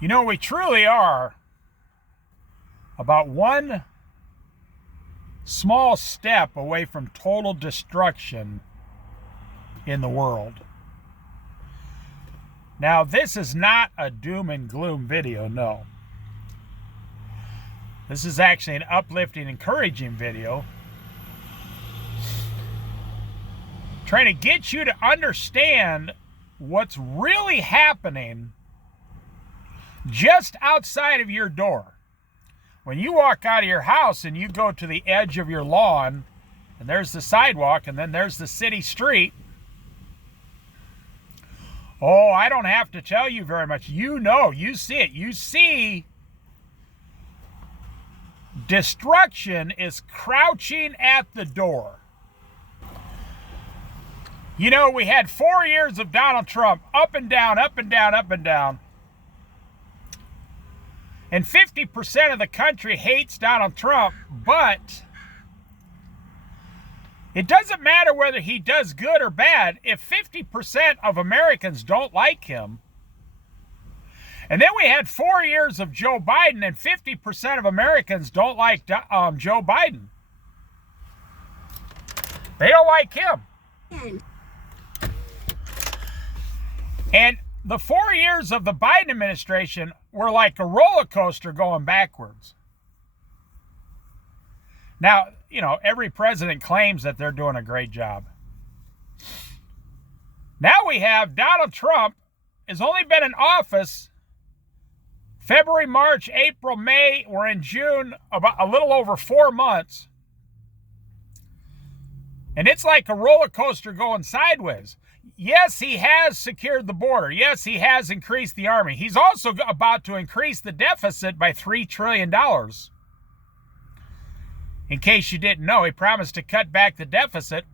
You know, we truly are about one small step away from total destruction in the world. Now, this is not a doom and gloom video, no. This is actually an uplifting, encouraging video, trying to get you to understand what's really happening just outside of your door. When you walk out of your house and you go to the edge of your lawn, and there's the sidewalk, and then there's the city street. Oh, I don't have to tell you very much. You know, you see it. You see destruction is crouching at the door. You know, we had 4 years of Donald Trump, up and down, up and down, up and down. And 50% of the country hates Donald Trump, but it doesn't matter whether he does good or bad. If 50% of Americans don't like him, and then we had 4 years of Joe Biden, and 50% of Americans don't like Joe Biden. They don't like him. And the 4 years of the Biden administration were like a roller coaster going backwards. Now, you know, every president claims that they're doing a great job. Now we have Donald Trump has only been in office February, March, April, May. We're in June, about a little over 4 months. And it's like a roller coaster going sideways. Yes, he has secured the border. Yes, he has increased the army. He's also about to increase the deficit by $3 trillion. In case you didn't know, he promised to cut back the deficit.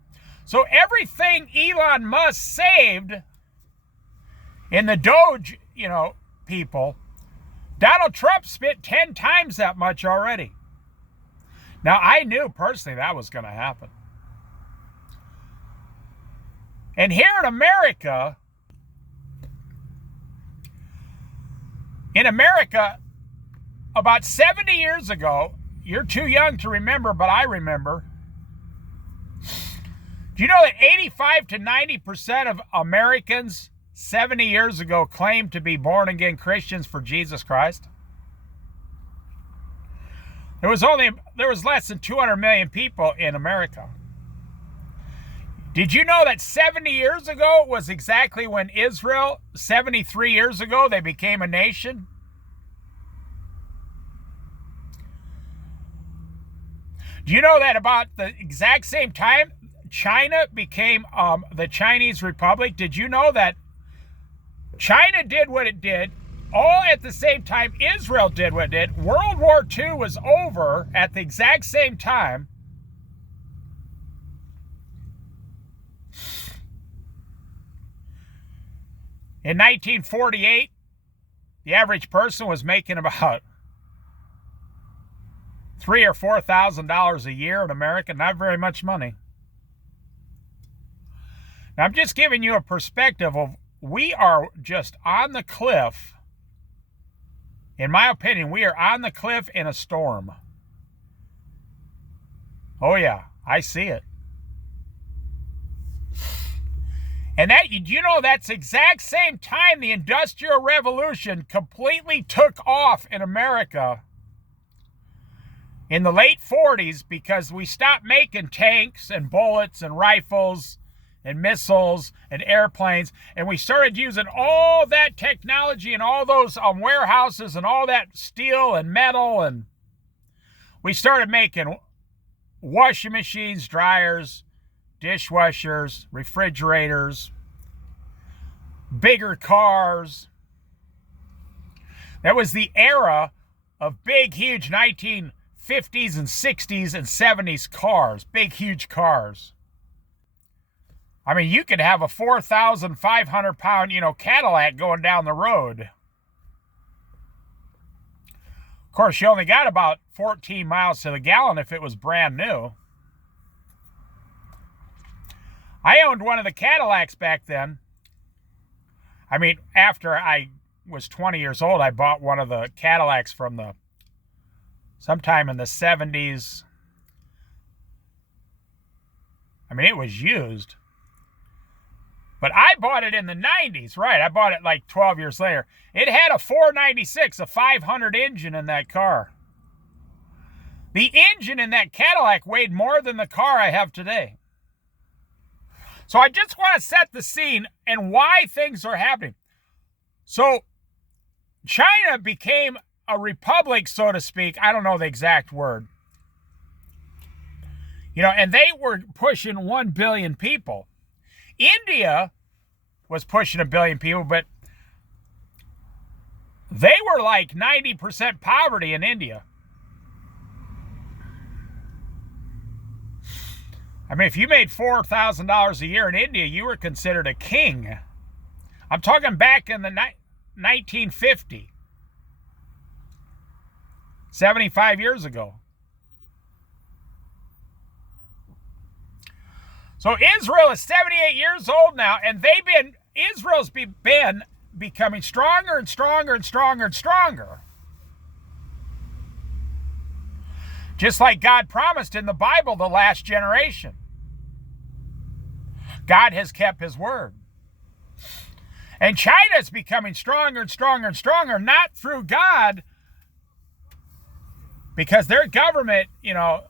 So everything Elon Musk saved in the Doge, people, Donald Trump spent 10 times that much already. Now, I knew personally that was going to happen. And here in America, about 70 years ago, you're too young to remember, but I remember. Do you know that 85 to 90% of Americans 70 years ago claimed to be born-again Christians for Jesus Christ? There was less than 200 million people in America. Did you know that 70 years ago was exactly when Israel, 73 years ago, they became a nation? Do you know that about the exact same time China became the Chinese Republic? Did you know that China did what it did all at the same time Israel did what it did? World War II was over at the exact same time. In 1948, the average person was making about $3,000 or $4,000 a year in America. Not very much money. Now, I'm just giving you a perspective of we are just on the cliff. In my opinion, we are on the cliff in a storm. Oh yeah, I see it. And that's exact same time the Industrial Revolution completely took off in America in the late 40s, because we stopped making tanks and bullets and rifles and missiles and airplanes, and we started using all that technology and all those warehouses and all that steel and metal, and we started making washing machines, dryers, dishwashers, refrigerators, bigger cars. That was the era of big, huge 1950s and 60s and 70s cars, big, huge cars. I mean, you could have a 4,500 pound, Cadillac going down the road. Of course, you only got about 14 miles to the gallon if it was brand new. I owned one of the Cadillacs back then. I mean, after I was 20 years old, I bought one of the Cadillacs from sometime in the 70s. I mean, it was used. But I bought it in the 90s, right? I bought it like 12 years later. It had a 496, a 500 engine in that car. The engine in that Cadillac weighed more than the car I have today. So I just want to set the scene and why things are happening. So China became a republic, so to speak. I don't know the exact word. You know, and they were pushing 1 billion people. India was pushing 1 billion people, but they were like 90% poverty in India. I mean, if you made $4,000 a year in India, you were considered a king. I'm talking back in the 1950, 75 years ago. So Israel is 78 years old now, and Israel's been becoming stronger and stronger and stronger and stronger. Just like God promised in the Bible, the last generation. God has kept his word. And China is becoming stronger and stronger and stronger, not through God, because their government, you know,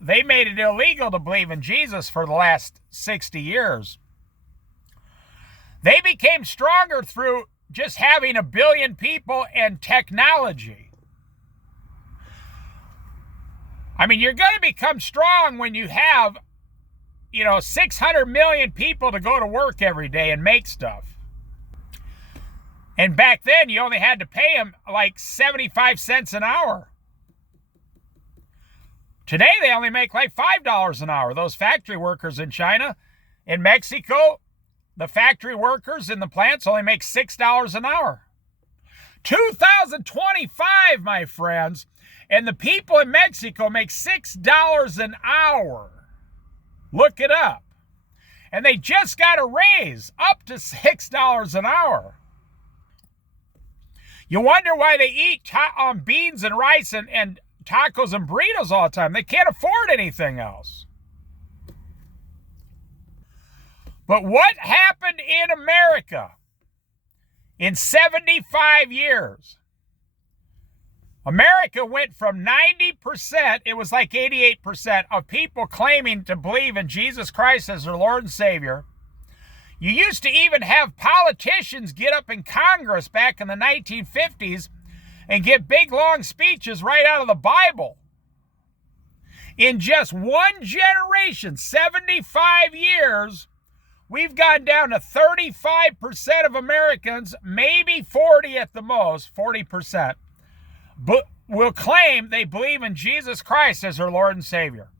they made it illegal to believe in Jesus for the last 60 years. They became stronger through just having 1 billion people and technology. I mean, you're going to become strong when you have, you know, 600 million people to go to work every day and make stuff. And back then, you only had to pay them like 75 cents an hour. Today, they only make like $5 an hour. Those factory workers in China. In Mexico, the factory workers in the plants only make $6 an hour. 2025, my friends, and the people in Mexico make $6 an hour. Look it up. And they just got a raise up to $6 an hour. You wonder why they eat beans and rice and tacos and burritos all the time. They can't afford anything else. But what happened in America in 75 years? America went from 90%, it was like 88% of people claiming to believe in Jesus Christ as their Lord and Savior. You used to even have politicians get up in Congress back in the 1950s and give big, long speeches right out of the Bible. In just one generation, 75 years, we've gone down to 35% of Americans, maybe 40 at the most, 40%, but will claim they believe in Jesus Christ as their Lord and Savior.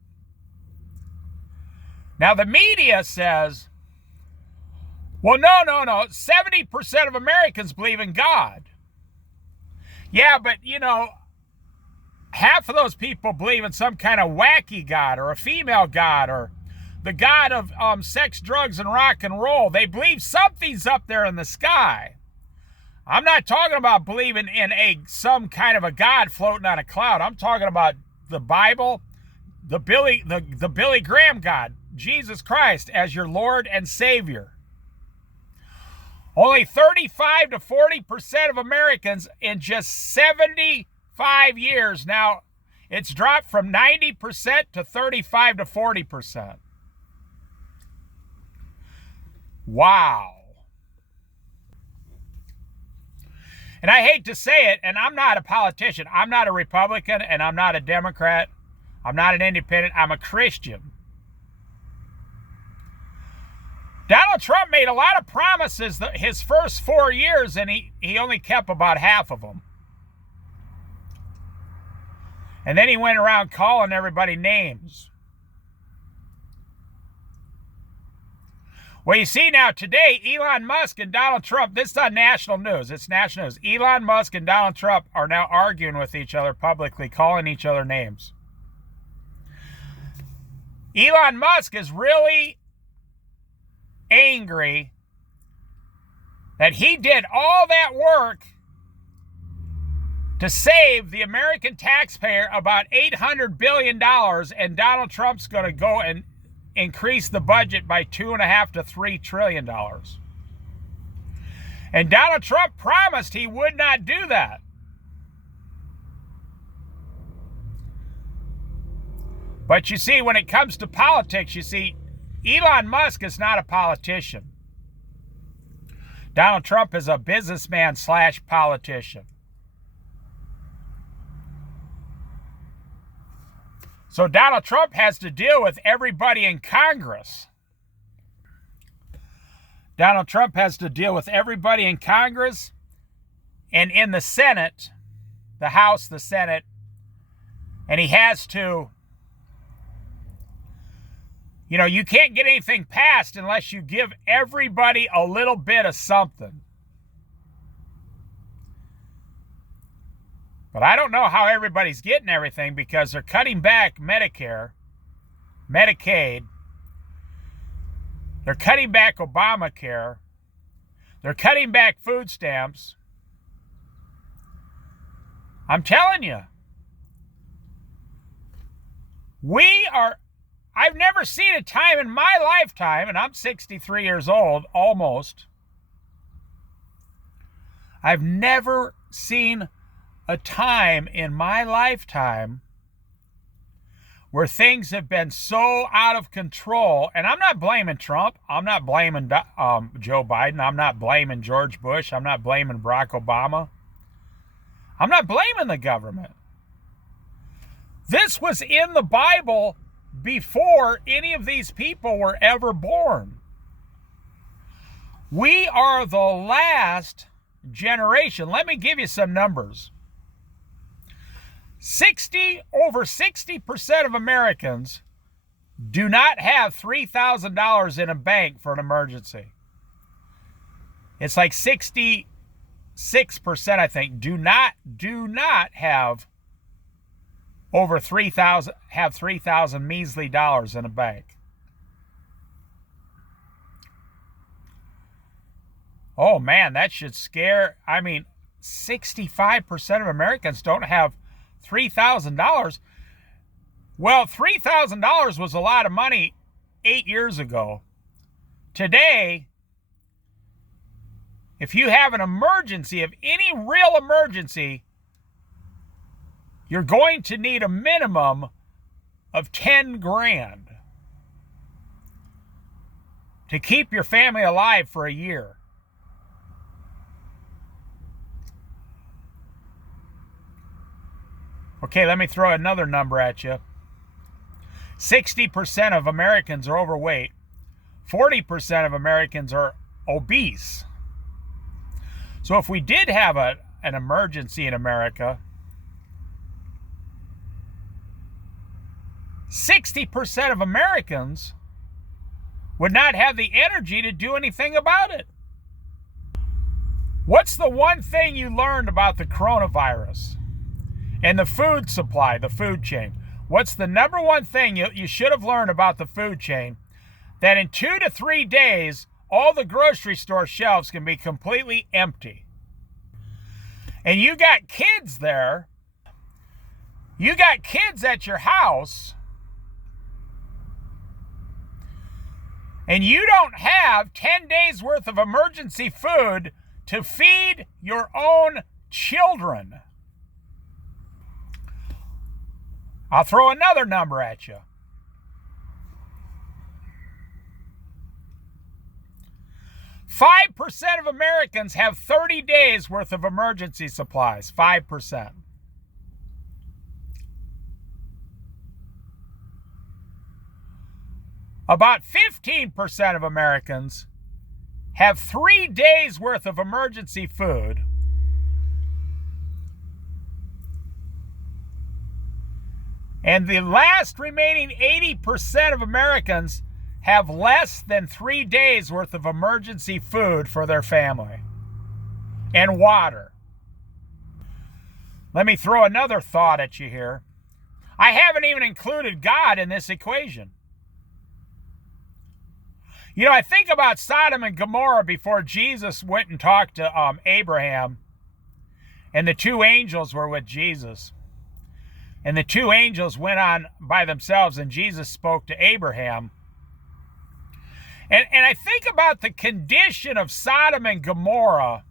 Now, the media says, well, no, 70% of Americans believe in God. Yeah, but, you know, half of those people believe in some kind of wacky God or a female God or the God of sex, drugs, and rock and roll. They believe something's up there in the sky. I'm not talking about believing in some kind of a God floating on a cloud. I'm talking about the Bible, the Billy Graham God, Jesus Christ as your Lord and Savior. Only 35 to 40% of Americans in just 75 years. Now, it's dropped from 90% to 35 to 40%. Wow. And I hate to say it, and I'm not a politician. I'm not a Republican, and I'm not a Democrat. I'm not an independent. I'm a Christian. Donald Trump made a lot of promises his first 4 years, and he only kept about half of them. And then he went around calling everybody names. Well, you see now today, Elon Musk and Donald Trump, this is on national news. It's national news. Elon Musk and Donald Trump are now arguing with each other publicly, calling each other names. Elon Musk is really angry that he did all that work to save the American taxpayer about $800 billion, and Donald Trump's going to go and increase the budget by $2.5 to $3 trillion. And Donald Trump promised he would not do that. But you see, when it comes to politics, you see, Elon Musk is not a politician. Donald Trump is a businessman / politician. So Donald Trump has to deal with everybody in Congress. Donald Trump has to deal with everybody in Congress and in the Senate, the House, the Senate, and he has to, you know, you can't get anything passed unless you give everybody a little bit of something. But I don't know how everybody's getting everything, because they're cutting back Medicare, Medicaid, they're cutting back Obamacare, they're cutting back food stamps. I'm telling you, I've never seen a time in my lifetime, and I'm 63 years old, almost. I've never seen a time in my lifetime where things have been so out of control. And I'm not blaming Trump. I'm not blaming Joe Biden. I'm not blaming George Bush. I'm not blaming Barack Obama. I'm not blaming the government. This was in the Bible before any of these people were ever born. We are the last generation. Let me give you some numbers. Over 60% of Americans do not have $3,000 in a bank for an emergency. It's like 66%, I think, do not have over $3,000 measly dollars in a bank. Oh man, that should scare. I mean, 65% of Americans don't have $3,000. Well, $3,000 was a lot of money 8 years ago. Today, if you have an emergency, of any real emergency, you're going to need a minimum of 10 grand to keep your family alive for a year. Okay, let me throw another number at you. 60% of Americans are overweight. 40% of Americans are obese. So if we did have an emergency in America, 60% of Americans would not have the energy to do anything about it. What's the one thing you learned about the coronavirus and the food supply, the food chain? What's the number one thing you should have learned about the food chain? That in 2 to 3 days, all the grocery store shelves can be completely empty. And you got kids there. You got kids at your house. And you don't have 10 days worth of emergency food to feed your own children. I'll throw another number at you. 5% of Americans have 30 days worth of emergency supplies. 5%. About 15% of Americans have 3 days worth of emergency food. And the last remaining 80% of Americans have less than 3 days worth of emergency food for their family. And water. Let me throw another thought at you here. I haven't even included God in this equation. You know, I think about Sodom and Gomorrah before Jesus went and talked to Abraham. And the two angels were with Jesus. And the two angels went on by themselves, and Jesus spoke to Abraham. And I think about the condition of Sodom and Gomorrah.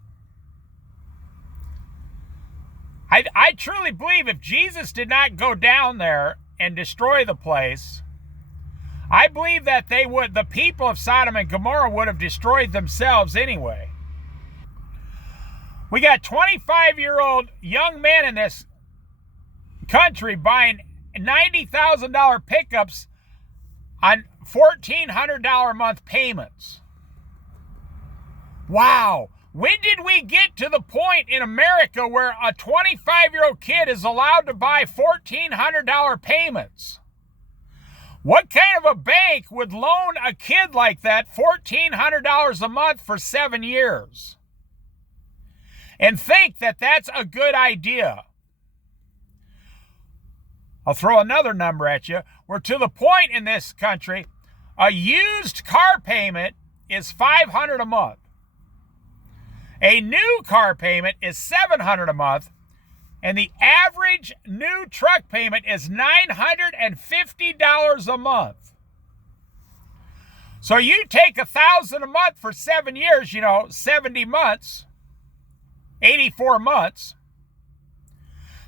I truly believe if Jesus did not go down there and destroy the place, I believe that the people of Sodom and Gomorrah would have destroyed themselves anyway. We got 25-year-old young men in this country buying $90,000 pickups on $1,400 a month payments. Wow. When did we get to the point in America where a 25-year-old kid is allowed to buy $1,400 payments? What kind of a bank would loan a kid like that $1,400 a month for 7 years and think that that's a good idea? I'll throw another number at you. We're to the point in this country, a used car payment is $500 a month. A new car payment is $700 a month, and the average new truck payment is $950 a month. So you take $1,000 a month for 7 years, 70 months, 84 months.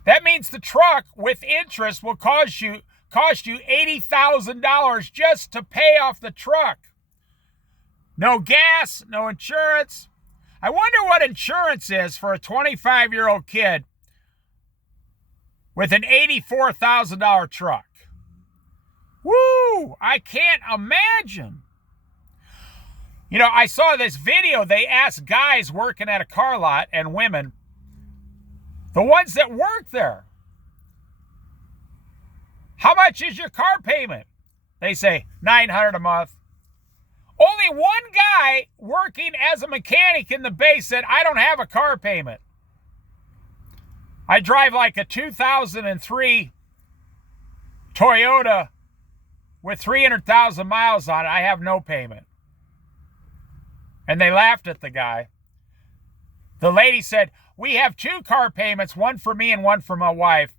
That means the truck with interest will cost you $80,000 just to pay off the truck. No gas, no insurance. I wonder what insurance is for a 25-year-old kid with an $84,000 truck. Woo! I can't imagine. I saw this video. They asked guys working at a car lot and women, the ones that work there, how much is your car payment? They say $900 a month. Only one guy working as a mechanic in the base said, I don't have a car payment. I drive like a 2003 Toyota with 300,000 miles on it. I have no payment. And they laughed at the guy. The lady said, we have 2 car payments, one for me and one for my wife.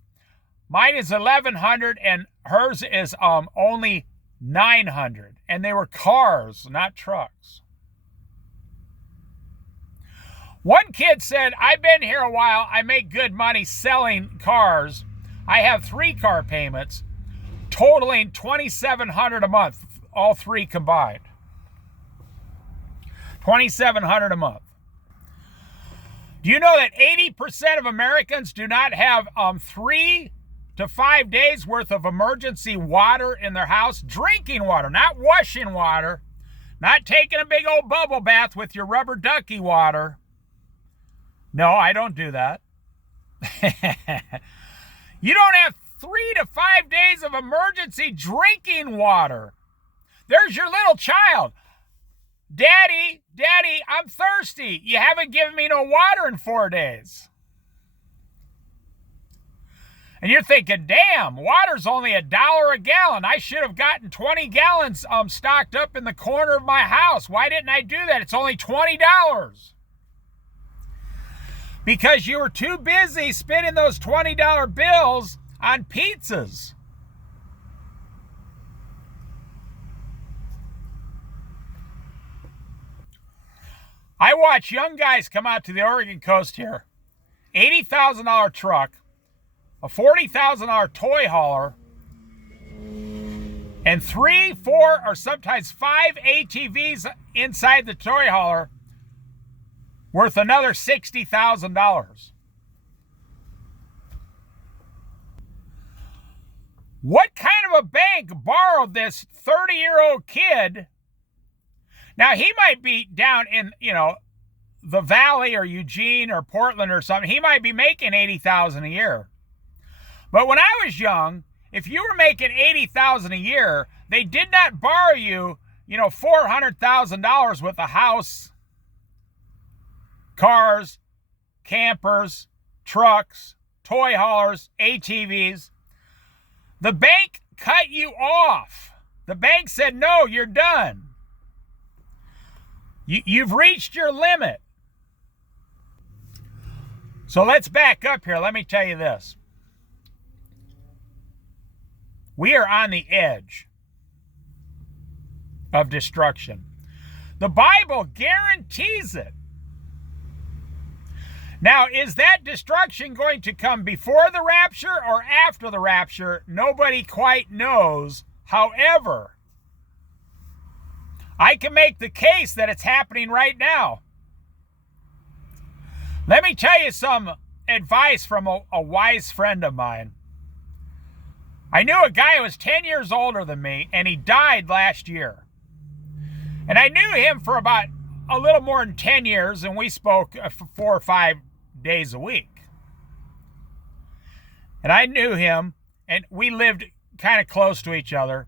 Mine is $1,100 and hers is only $900. And they were cars, not trucks. One kid said, I've been here a while. I make good money selling cars. I have 3 car payments, totaling $2,700 a month, all 3 combined. $2,700 a month. Do you know that 80% of Americans do not have 3 to 5 days worth of emergency water in their house? Drinking water, not washing water, not taking a big old bubble bath with your rubber ducky water. No, I don't do that. You don't have 3 to 5 days of emergency drinking water. There's your little child. Daddy, I'm thirsty. You haven't given me no water in 4 days. And you're thinking, damn, water's only $1 a gallon. I should have gotten 20 gallons stocked up in the corner of my house. Why didn't I do that? It's only $20. Because you were too busy spending those $20 bills on pizzas. I watch young guys come out to the Oregon coast here, $80,000 truck, a $40,000 toy hauler, and 3, 4, or sometimes 5 ATVs inside the toy hauler worth another $60,000. What kind of a bank borrowed this 30-year-old kid? Now, he might be down in, the Valley or Eugene or Portland or something. He might be making $80,000 a year. But when I was young, if you were making $80,000 a year, they did not borrow you, $400,000 with a house, cars, campers, trucks, toy haulers, ATVs. The bank cut you off. The bank said, no, you're done. You've reached your limit. So let's back up here. Let me tell you this. We are on the edge of destruction. The Bible guarantees it. Now, is that destruction going to come before the rapture or after the rapture? Nobody quite knows. However, I can make the case that it's happening right now. Let me tell you some advice from a wise friend of mine. I knew a guy who was 10 years older than me, and he died last year. And I knew him for about a little more than 10 years, and we spoke for 4 or 5 days a week. And I knew him, and we lived kind of close to each other.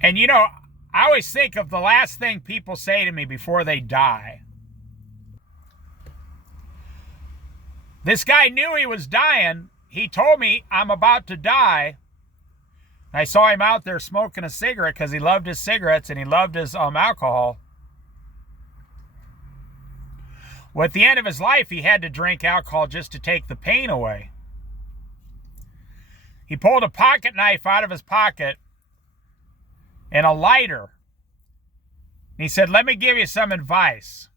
And you know, I always think of the last thing people say to me before they die. This guy knew he was dying. He told me, I'm about to die. I saw him out there smoking a cigarette because he loved his cigarettes and he loved his alcohol. Well, at the end of his life, he had to drink alcohol just to take the pain away. He pulled a pocket knife out of his pocket and a lighter. He said, let me give you some advice.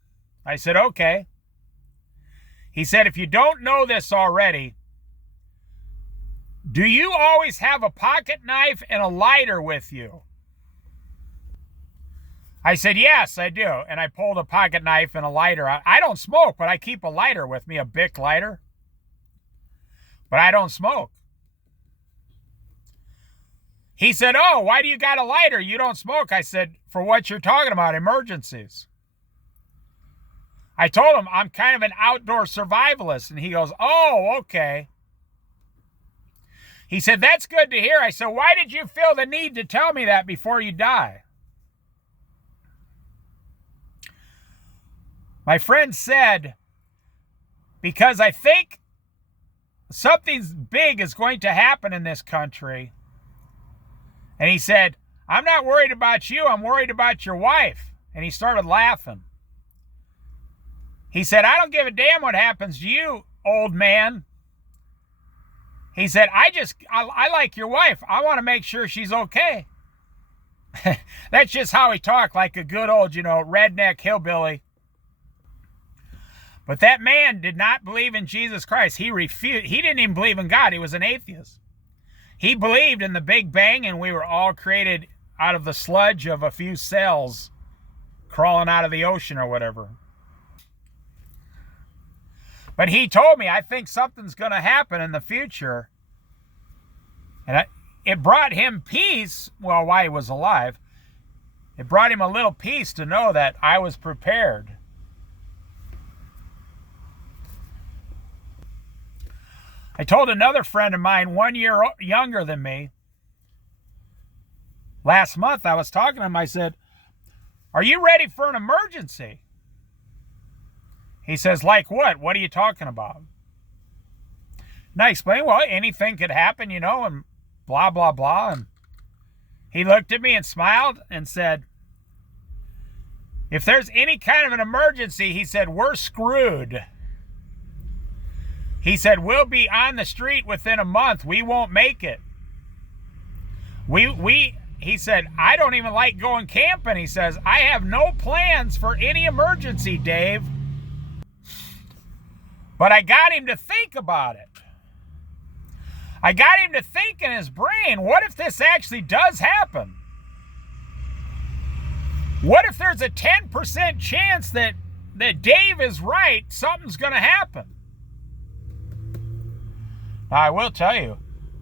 I said, okay. He said, if you don't know this already, do you always have a pocket knife and a lighter with you? I said, yes, I do. And I pulled a pocket knife and a lighter out. I don't smoke, but I keep a lighter with me, a Bic lighter. But I don't smoke. He said, oh, why do you got a lighter? You don't smoke. I said, for what you're talking about, emergencies. I told him I'm kind of an outdoor survivalist. And he goes, oh, okay. He said, that's good to hear. I said, why did you feel the need to tell me that before you die? My friend said, because I think something big is going to happen in this country. And he said, I'm not worried about you. I'm worried about your wife. And he started laughing. He said, I don't give a damn what happens to you, old man. He said, I like your wife. I want to make sure she's okay. That's just how he talked, like a good old, redneck hillbilly. But that man did not believe in Jesus Christ. He refused. He didn't even believe in God. He was an atheist. He believed in the Big Bang and we were all created out of the sludge of a few cells crawling out of the ocean or whatever. But he told me, I think something's going to happen in the future. And it brought him peace, well, while he was alive. It brought him a little peace to know that I was prepared. I told another friend of mine 1 year younger than me, last month I was talking to him, I said, are you ready for an emergency? He says, like what? What are you talking about? And I explained, well, anything could happen, and blah, blah, blah. And he looked at me and smiled and said, if there's any kind of an emergency, he said, we're screwed. He said, we'll be on the street within a month. We won't make it. He said, I don't even like going camping. He says, I have no plans for any emergency, Dave. But I got him to think about it. I got him to think in his brain, what if this actually does happen? What if there's a 10% chance that Dave is right, something's going to happen? Now, I will tell you,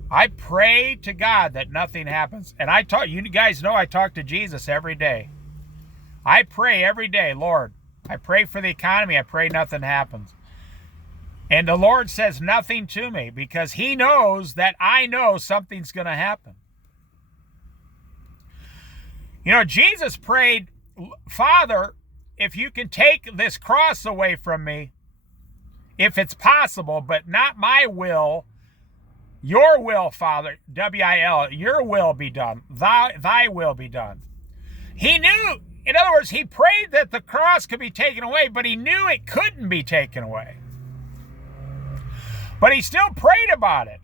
I pray to God that nothing happens. And you guys know I talk to Jesus every day. I pray every day, Lord, I pray for the economy. I pray nothing happens. And the Lord says nothing to me because he knows that I know something's going to happen. Jesus prayed, Father, if you can take this cross away from me, if it's possible, but not my will, your will, Father, W-I-L, your will be done. Thy will be done. He knew in other words, he prayed that the cross could be taken away, but he knew it couldn't be taken away. But he still prayed about it.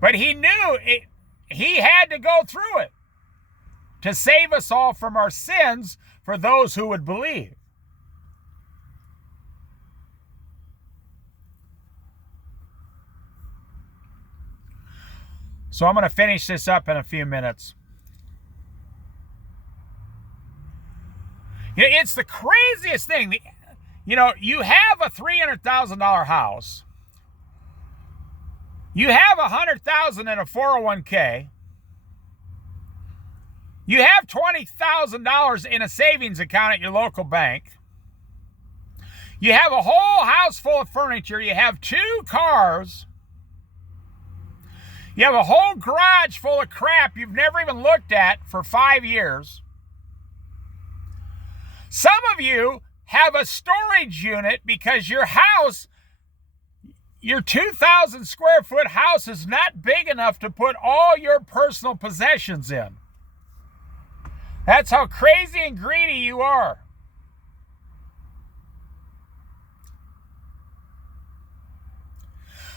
But he knew he had to go through it to save us all from our sins for those who would believe. So I'm going to finish this up in a few minutes. It's the craziest thing. You have a $300,000 house. You have $100,000 in a 401k. You have $20,000 in a savings account at your local bank. You have a whole house full of furniture. You have 2 cars. You have a whole garage full of crap you've never even looked at for 5 years. Some of you have a storage unit because your house, your 2,000 square foot house, is not big enough to put all your personal possessions in. That's how crazy and greedy you are.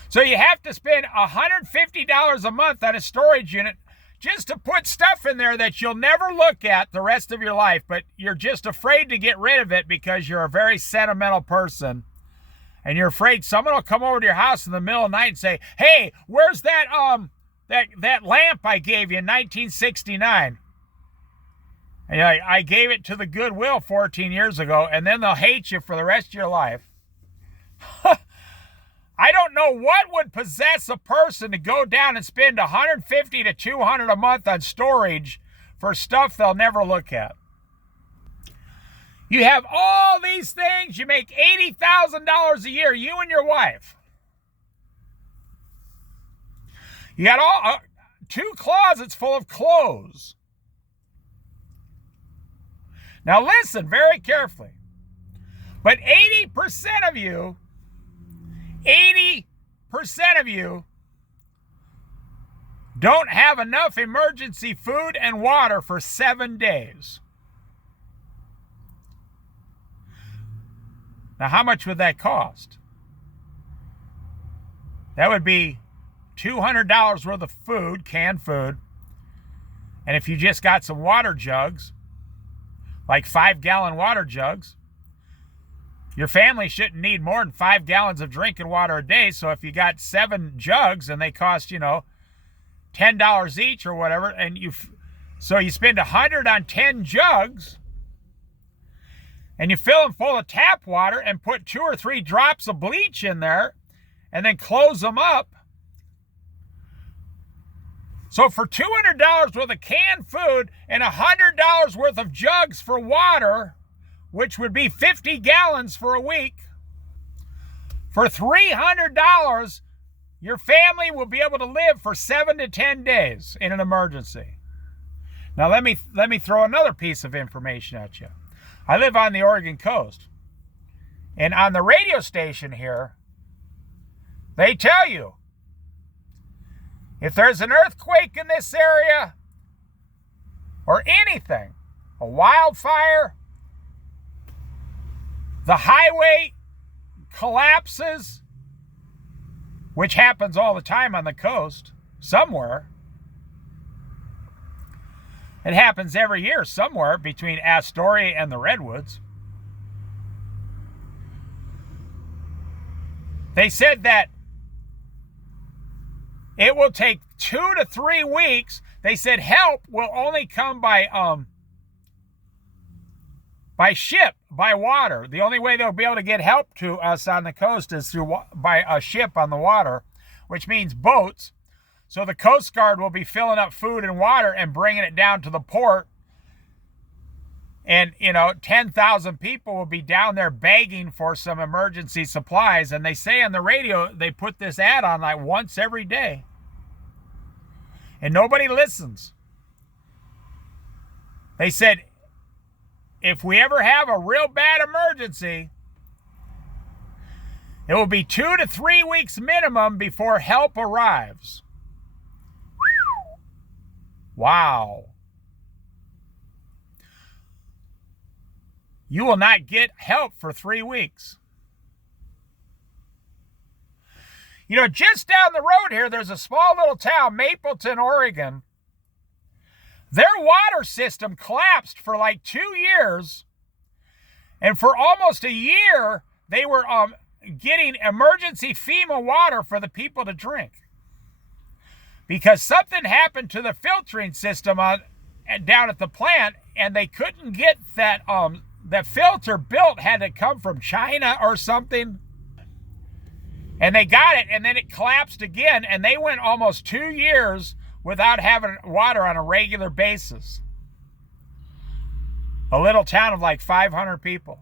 So you have to spend $150 a month on a storage unit just to put stuff in there that you'll never look at the rest of your life, but you're just afraid to get rid of it because you're a very sentimental person. And you're afraid someone will come over to your house in the middle of the night and say, "Hey, where's that lamp I gave you in 1969? And you're like, "I gave it to the Goodwill 14 years ago," and then they'll hate you for the rest of your life. I don't know what would possess a person to go down and spend $150 to $200 a month on storage for stuff they'll never look at. You have all these things. You make $80,000 a year, you and your wife. You got all 2 closets full of clothes. Now listen very carefully. But 80% of you don't have enough emergency food and water for 7 days. Now, how much would that cost? That would be $200 worth of food, canned food. And if you just got some water jugs, like 5-gallon water jugs, your family shouldn't need more than 5 gallons of drinking water a day. So if you got 7 jugs and they cost, $10 each or whatever, and you spend $100 on 10 jugs, and you fill them full of tap water and put 2 or 3 drops of bleach in there and then close them up. So for $200 worth of canned food and $100 worth of jugs for water, which would be 50 gallons for a week, for $300, your family will be able to live for 7 to 10 days in an emergency. Now let me throw another piece of information at you. I live on the Oregon coast, and on the radio station here, they tell you if there's an earthquake in this area or anything, a wildfire, the highway collapses, which happens all the time on the coast, somewhere. It happens every year somewhere between Astoria and the Redwoods. They said that it will take 2 to 3 weeks. They said help will only come by ship, by water. The only way they'll be able to get help to us on the coast is by a ship on the water, which means boats. So the Coast Guard will be filling up food and water and bringing it down to the port. And, 10,000 people will be down there begging for some emergency supplies. And they say on the radio, they put this ad on like once every day. And nobody listens. They said, if we ever have a real bad emergency, it will be 2 to 3 weeks minimum before help arrives. Wow. you will not get help for 3 weeks. You know, just down the road here, there's a small little town, Mapleton, Oregon. Their water system collapsed for like 2 years. And for almost a year, they were getting emergency FEMA water for the people to drink. Because something happened to the filtering system down at the plant, and they couldn't get that filter built. Had to come from China or something. And they got it, and then it collapsed again, and they went almost 2 years without having water on a regular basis. A little town of like 500 people.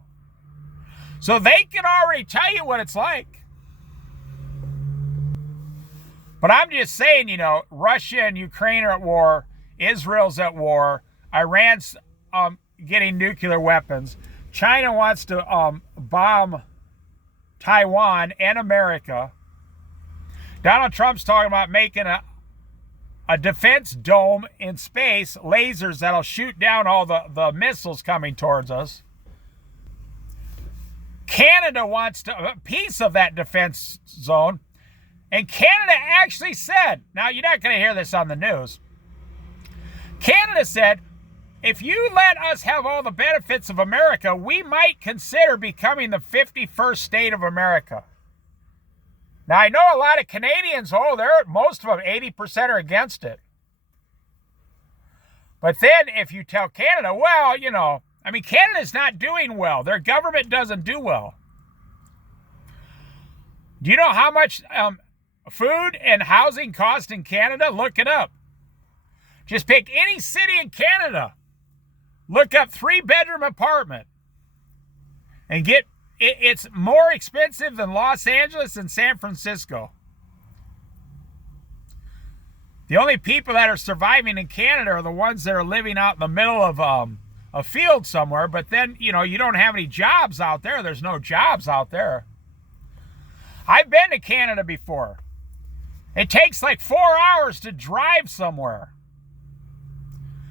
So they can already tell you what it's like. But I'm just saying, you know, Russia and Ukraine are at war. Israel's at war. Iran's getting nuclear weapons. China wants to bomb Taiwan and America. Donald Trump's talking about making a defense dome in space, lasers that'll shoot down all the missiles coming towards us. Canada wants a piece of that defense zone. And Canada actually said, now you're not going to hear this on the news. Canada said, if you let us have all the benefits of America, we might consider becoming the 51st state of America. Now, I know a lot of Canadians, most of them, 80% are against it. But then if you tell Canada, well, you know, I mean, Canada's not doing well. Their government doesn't do well. Do you know how much food and housing cost in Canada? Look it up. Just pick any city in Canada. Look up 3-bedroom apartment. And it's more expensive than Los Angeles and San Francisco. The only people that are surviving in Canada are the ones that are living out in the middle of a field somewhere. But then, you know, you don't have any jobs out there. There's no jobs out there. I've been to Canada before. It takes like 4 hours to drive somewhere.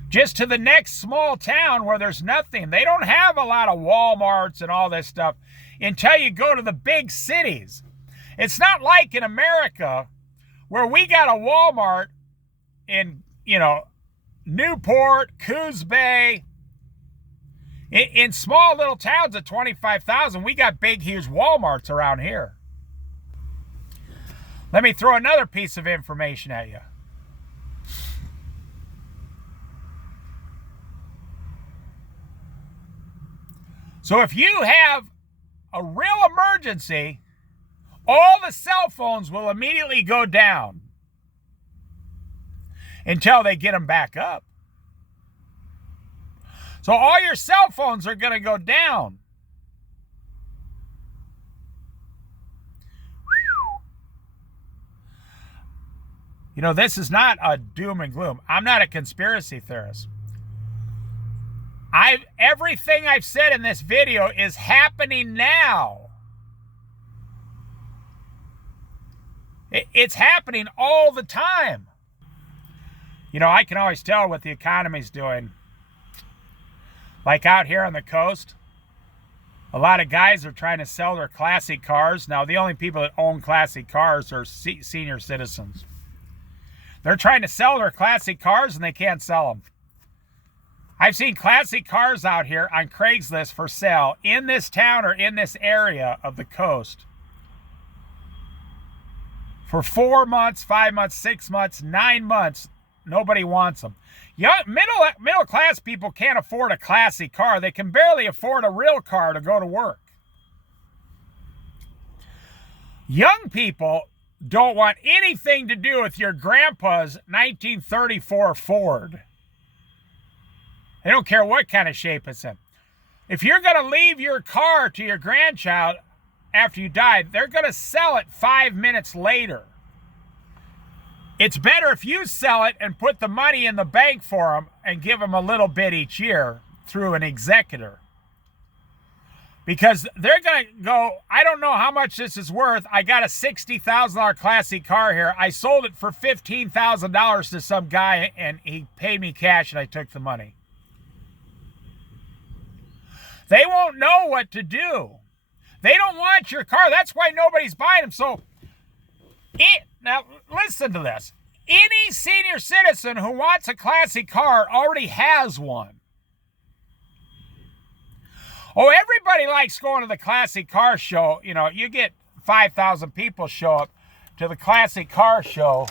Just to the next small town where there's nothing. They don't have a lot of Walmarts and all this stuff until you go to the big cities. It's not like in America where we got a Walmart in, you know, Newport, Coos Bay. In small little towns of 25,000, we got big, huge Walmarts around here. Let me throw another piece of information at you. So if you have a real emergency, all the cell phones will immediately go down until they get them back up. So all your cell phones are going to go down. You know, this is not a doom and gloom. I'm not a conspiracy theorist. Everything I've said in this video is happening now. It's happening all the time. You know, I can always tell what the economy's doing. Like out here on the coast, a lot of guys are trying to sell their classic cars. Now, the only people that own classic cars are senior citizens. They're trying to sell their classic cars and they can't sell them. I've seen classic cars out here on Craigslist for sale in this town or in this area of the coast for 4 months, 5 months, 6 months, 9 months. Nobody wants them. Young, middle class people can't afford a classic car. They can barely afford a real car to go to work. Young people don't want anything to do with your grandpa's 1934 Ford. They don't care what kind of shape it's in. If you're going to leave your car to your grandchild after you die, they're going to sell it 5 minutes later. It's better if you sell it and put the money in the bank for them and give them a little bit each year through an executor. Because they're going to go, I don't know how much this is worth. I got a $60,000 classic car here. I sold it for $15,000 to some guy and he paid me cash and I took the money. They won't know what to do. They don't want your car. That's why nobody's buying them. So, now listen to this. Any senior citizen who wants a classic car already has one. Oh, everybody likes going to the classic car show. You know, you get 5,000 people show up to the classic car show.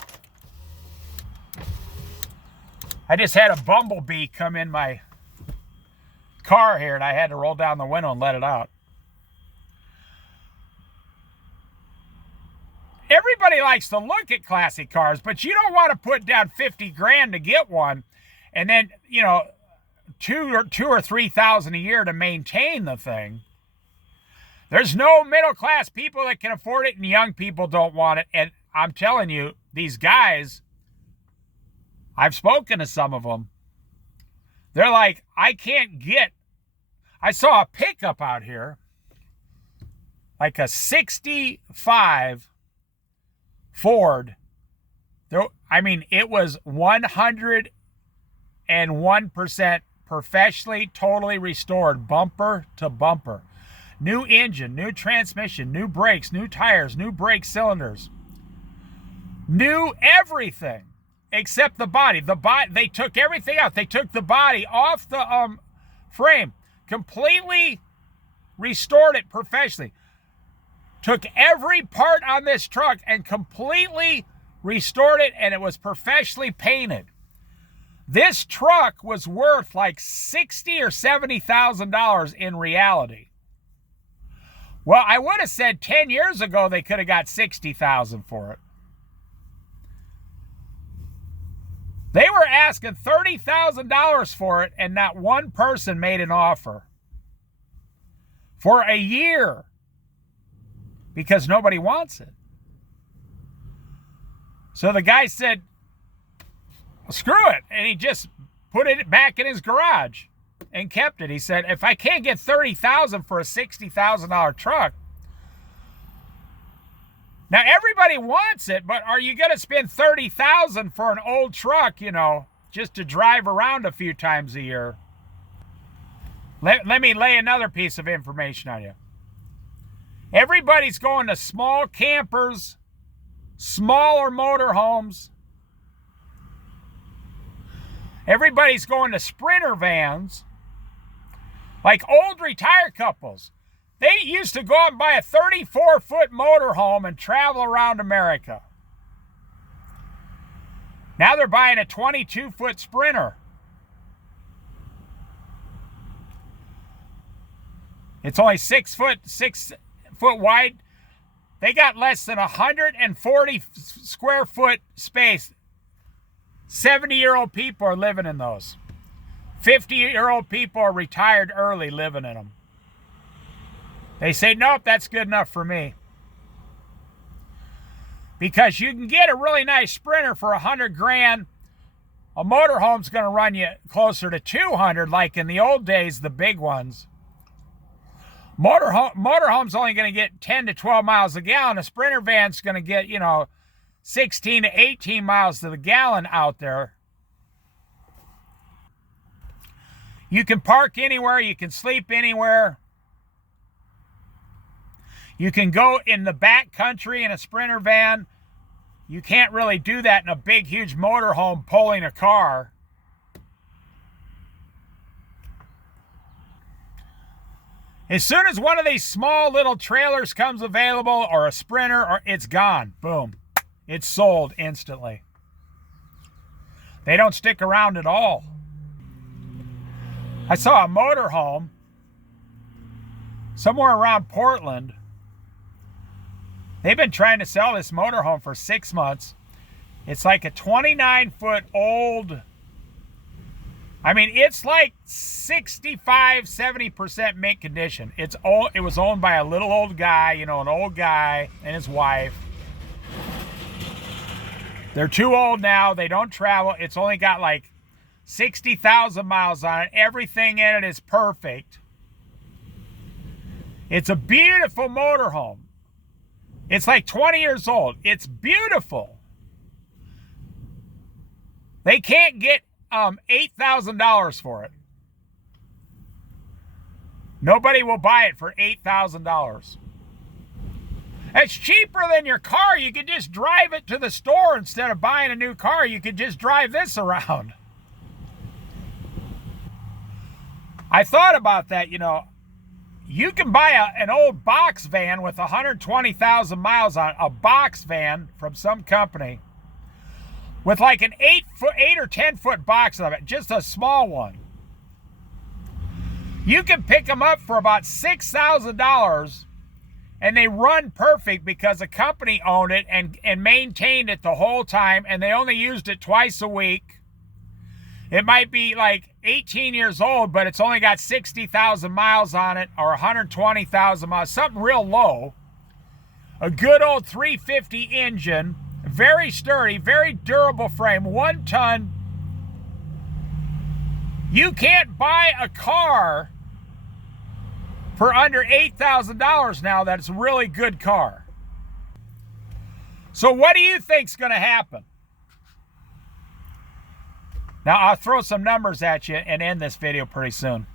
I just had a bumblebee come in my car here, and I had to roll down the window and let it out. Everybody likes to look at classic cars, but you don't want to put down 50 grand to get one, and then, you know, two or 3,000 a year to maintain the thing. There's no middle class people that can afford it, and young people don't want it. And I'm telling you, these guys, I've spoken to some of them. They're like, I saw a pickup out here, like a 65 Ford. I mean, it was 101% professionally, totally restored, bumper to bumper. New engine, new transmission, new brakes, new tires, new brake cylinders. New everything except the body. They took everything out. They took the body off the frame, completely restored it professionally. Took every part on this truck and completely restored it, and it was professionally painted. This truck was worth like $60,000 or $70,000 in reality. Well, I would have said 10 years ago they could have got $60,000 for it. They were asking $30,000 for it, and not one person made an offer. For a year. Because nobody wants it. So the guy said, screw it. And he just put it back in his garage and kept it. He said, if I can't get $30,000 for a $60,000 truck. Now everybody wants it, but are you going to spend $30,000 for an old truck, you know, just to drive around a few times a year? Let me lay another piece of information on you. Everybody's going to small campers, smaller motorhomes. Everybody's going to Sprinter vans. Like old retired couples. They used to go out and buy a 34-foot motorhome and travel around America. Now they're buying a 22-foot Sprinter. It's only 6 foot wide. They got less than 140 square foot space. 70-year-old people are living in those. 50-year-old people are retired early living in them. They say, nope, that's good enough for me. Because you can get a really nice Sprinter for 100 grand. A motorhome's going to run you closer to 200, like in the old days, the big ones. Motorhome's only going to get 10 to 12 miles a gallon. A Sprinter van's going to get, 16 to 18 miles to the gallon out there. You can park anywhere. You can sleep anywhere. You can go in the back country in a Sprinter van. You can't really do that in a big, huge motorhome pulling a car. As soon as one of these small little trailers comes available, or a Sprinter, or it's gone. Boom. It's sold instantly. They don't stick around at all. I saw a motorhome somewhere around Portland. They've been trying to sell this motorhome for 6 months. It's like a 29-foot old. I mean, it's like 65, 70% mint condition. It's old. It was owned by a little old guy, an old guy and his wife. They're too old now. They don't travel. It's only got like 60,000 miles on it. Everything in it is perfect. It's a beautiful motorhome. It's like 20 years old. It's beautiful. They can't get $8,000 for it. Nobody will buy it for $8,000. It's cheaper than your car. You could just drive it to the store instead of buying a new car. You could just drive this around. I thought about that, you know. You can buy an old box van with 120,000 miles on it, a box van from some company with like an 8 or 10 foot box of it, just a small one. You can pick them up for about $6,000, and they run perfect because a company owned it and maintained it the whole time, and they only used it twice a week. It might be like 18 years old, but it's only got 60,000 miles on it, or 120,000 miles, something real low. A good old 350 engine, very sturdy, very durable frame, 1 ton. You can't buy a car for under $8,000 now that's a really good car. So what do you think's going to happen? Now, I'll throw some numbers at you and end this video pretty soon.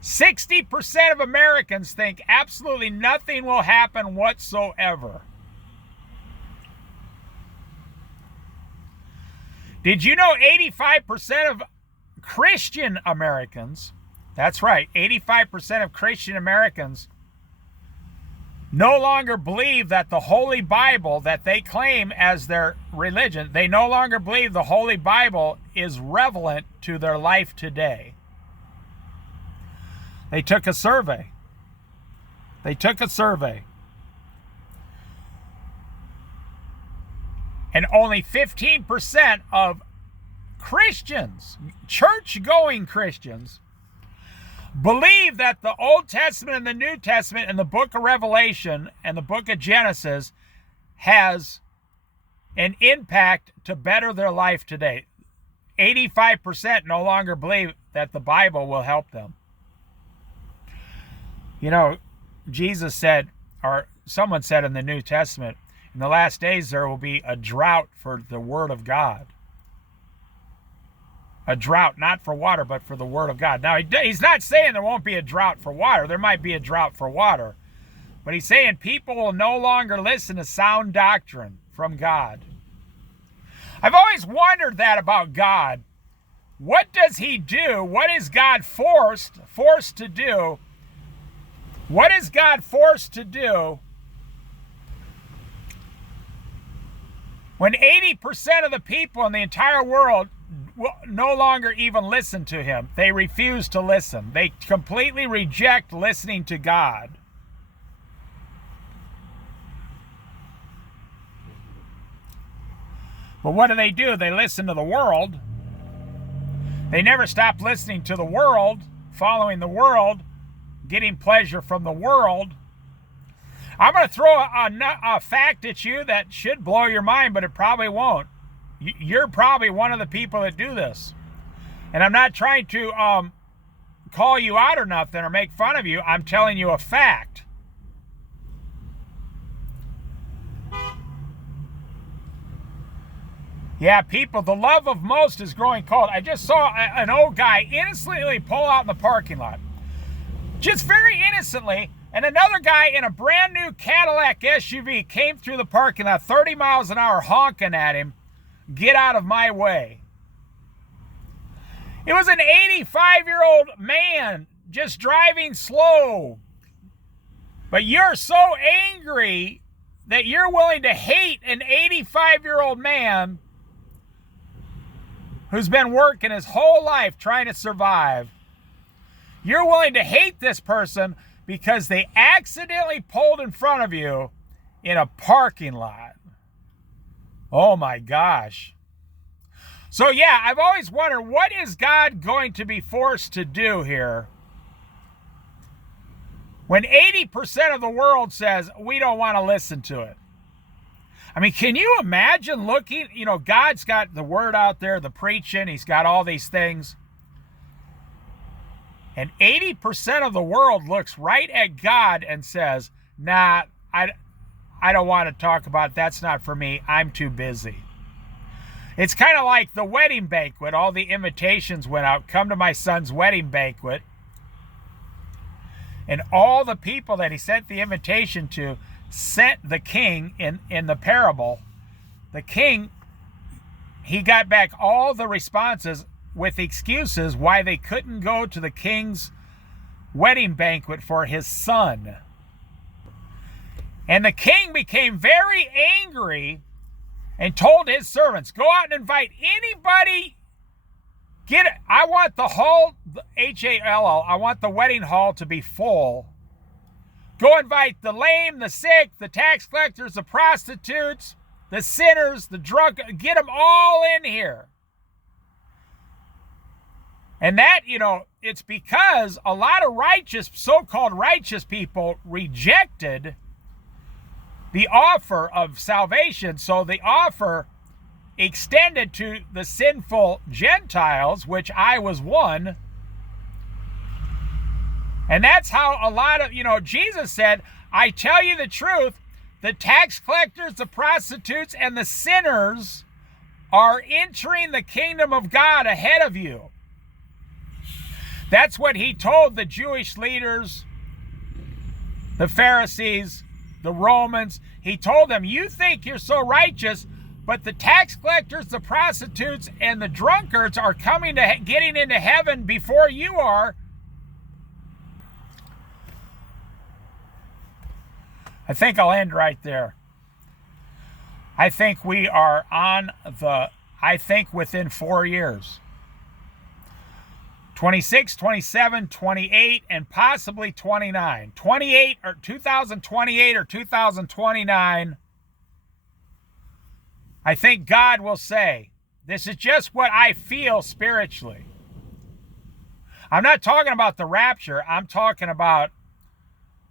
60% of Americans think absolutely nothing will happen whatsoever. Did you know 85% of Christian Americans, that's right, 85% of Christian Americans no longer believe that the Holy Bible that they claim as their religion, they no longer believe the Holy Bible is relevant to their life today. They took a survey. And only 15% of Christians, church-going Christians, believe that the Old Testament and the New Testament and the book of Revelation and the book of Genesis has an impact to better their life today. 85% no longer believe that the Bible will help them. You know, Jesus said, or someone said in the New Testament, in the last days there will be a drought for the Word of God. A drought, not for water, but for the Word of God. Now, he's not saying there won't be a drought for water. There might be a drought for water. But he's saying people will no longer listen to sound doctrine from God. I've always wondered that about God. What does he do? What is God forced to do? What is God forced to do when 80% of the people in the entire world will no longer even listen to him? They refuse to listen. They completely reject listening to God. But what do? They listen to the world. They never stop listening to the world, following the world, getting pleasure from the world. I'm going to throw a fact at you that should blow your mind, but it probably won't. You're probably one of the people that do this. And I'm not trying to call you out or nothing or make fun of you. I'm telling you a fact. Yeah, people, the love of most is growing cold. I just saw an old guy innocently pull out in the parking lot. Just very innocently. And another guy in a brand new Cadillac SUV came through the parking lot 30 miles an hour honking at him. Get out of my way. It was an 85-year-old man just driving slow. But you're so angry that you're willing to hate an 85-year-old man who's been working his whole life trying to survive. You're willing to hate this person because they accidentally pulled in front of you in a parking lot. Oh my gosh. So yeah, I've always wondered, what is God going to be forced to do here when 80% of the world says we don't want to listen to it? I mean, can you imagine looking, God's got the word out there, the preaching, he's got all these things. And 80% of the world looks right at God and says, nah, I don't want to talk about it. That's not for me. I'm too busy. It's kind of like the wedding banquet. All the invitations went out. Come to my son's wedding banquet. And all the people that he sent the invitation to sent the king in the parable. The king, he got back all the responses with excuses why they couldn't go to the king's wedding banquet for his son. And the king became very angry and told his servants, go out and invite anybody. Get it. I want the hall, H-A-L-L, I want the wedding hall to be full. Go invite the lame, the sick, the tax collectors, the prostitutes, the sinners, the drunk. Get them all in here. And that, it's because a lot of righteous, so-called righteous people rejected the offer of salvation. So the offer extended to the sinful Gentiles, which I was one. And that's how a lot of, Jesus said, I tell you the truth, the tax collectors, the prostitutes, and the sinners are entering the kingdom of God ahead of you. That's what he told the Jewish leaders, the Pharisees, the Romans. He told them, you think you're so righteous, but the tax collectors, the prostitutes, and the drunkards are getting into heaven before you are. I think I'll end right there. I think we are within 4 years. 26, 27, 28, and possibly 29. 28 or 2028 or 2029. I think God will say, this is just what I feel spiritually. I'm not talking about the rapture. I'm talking about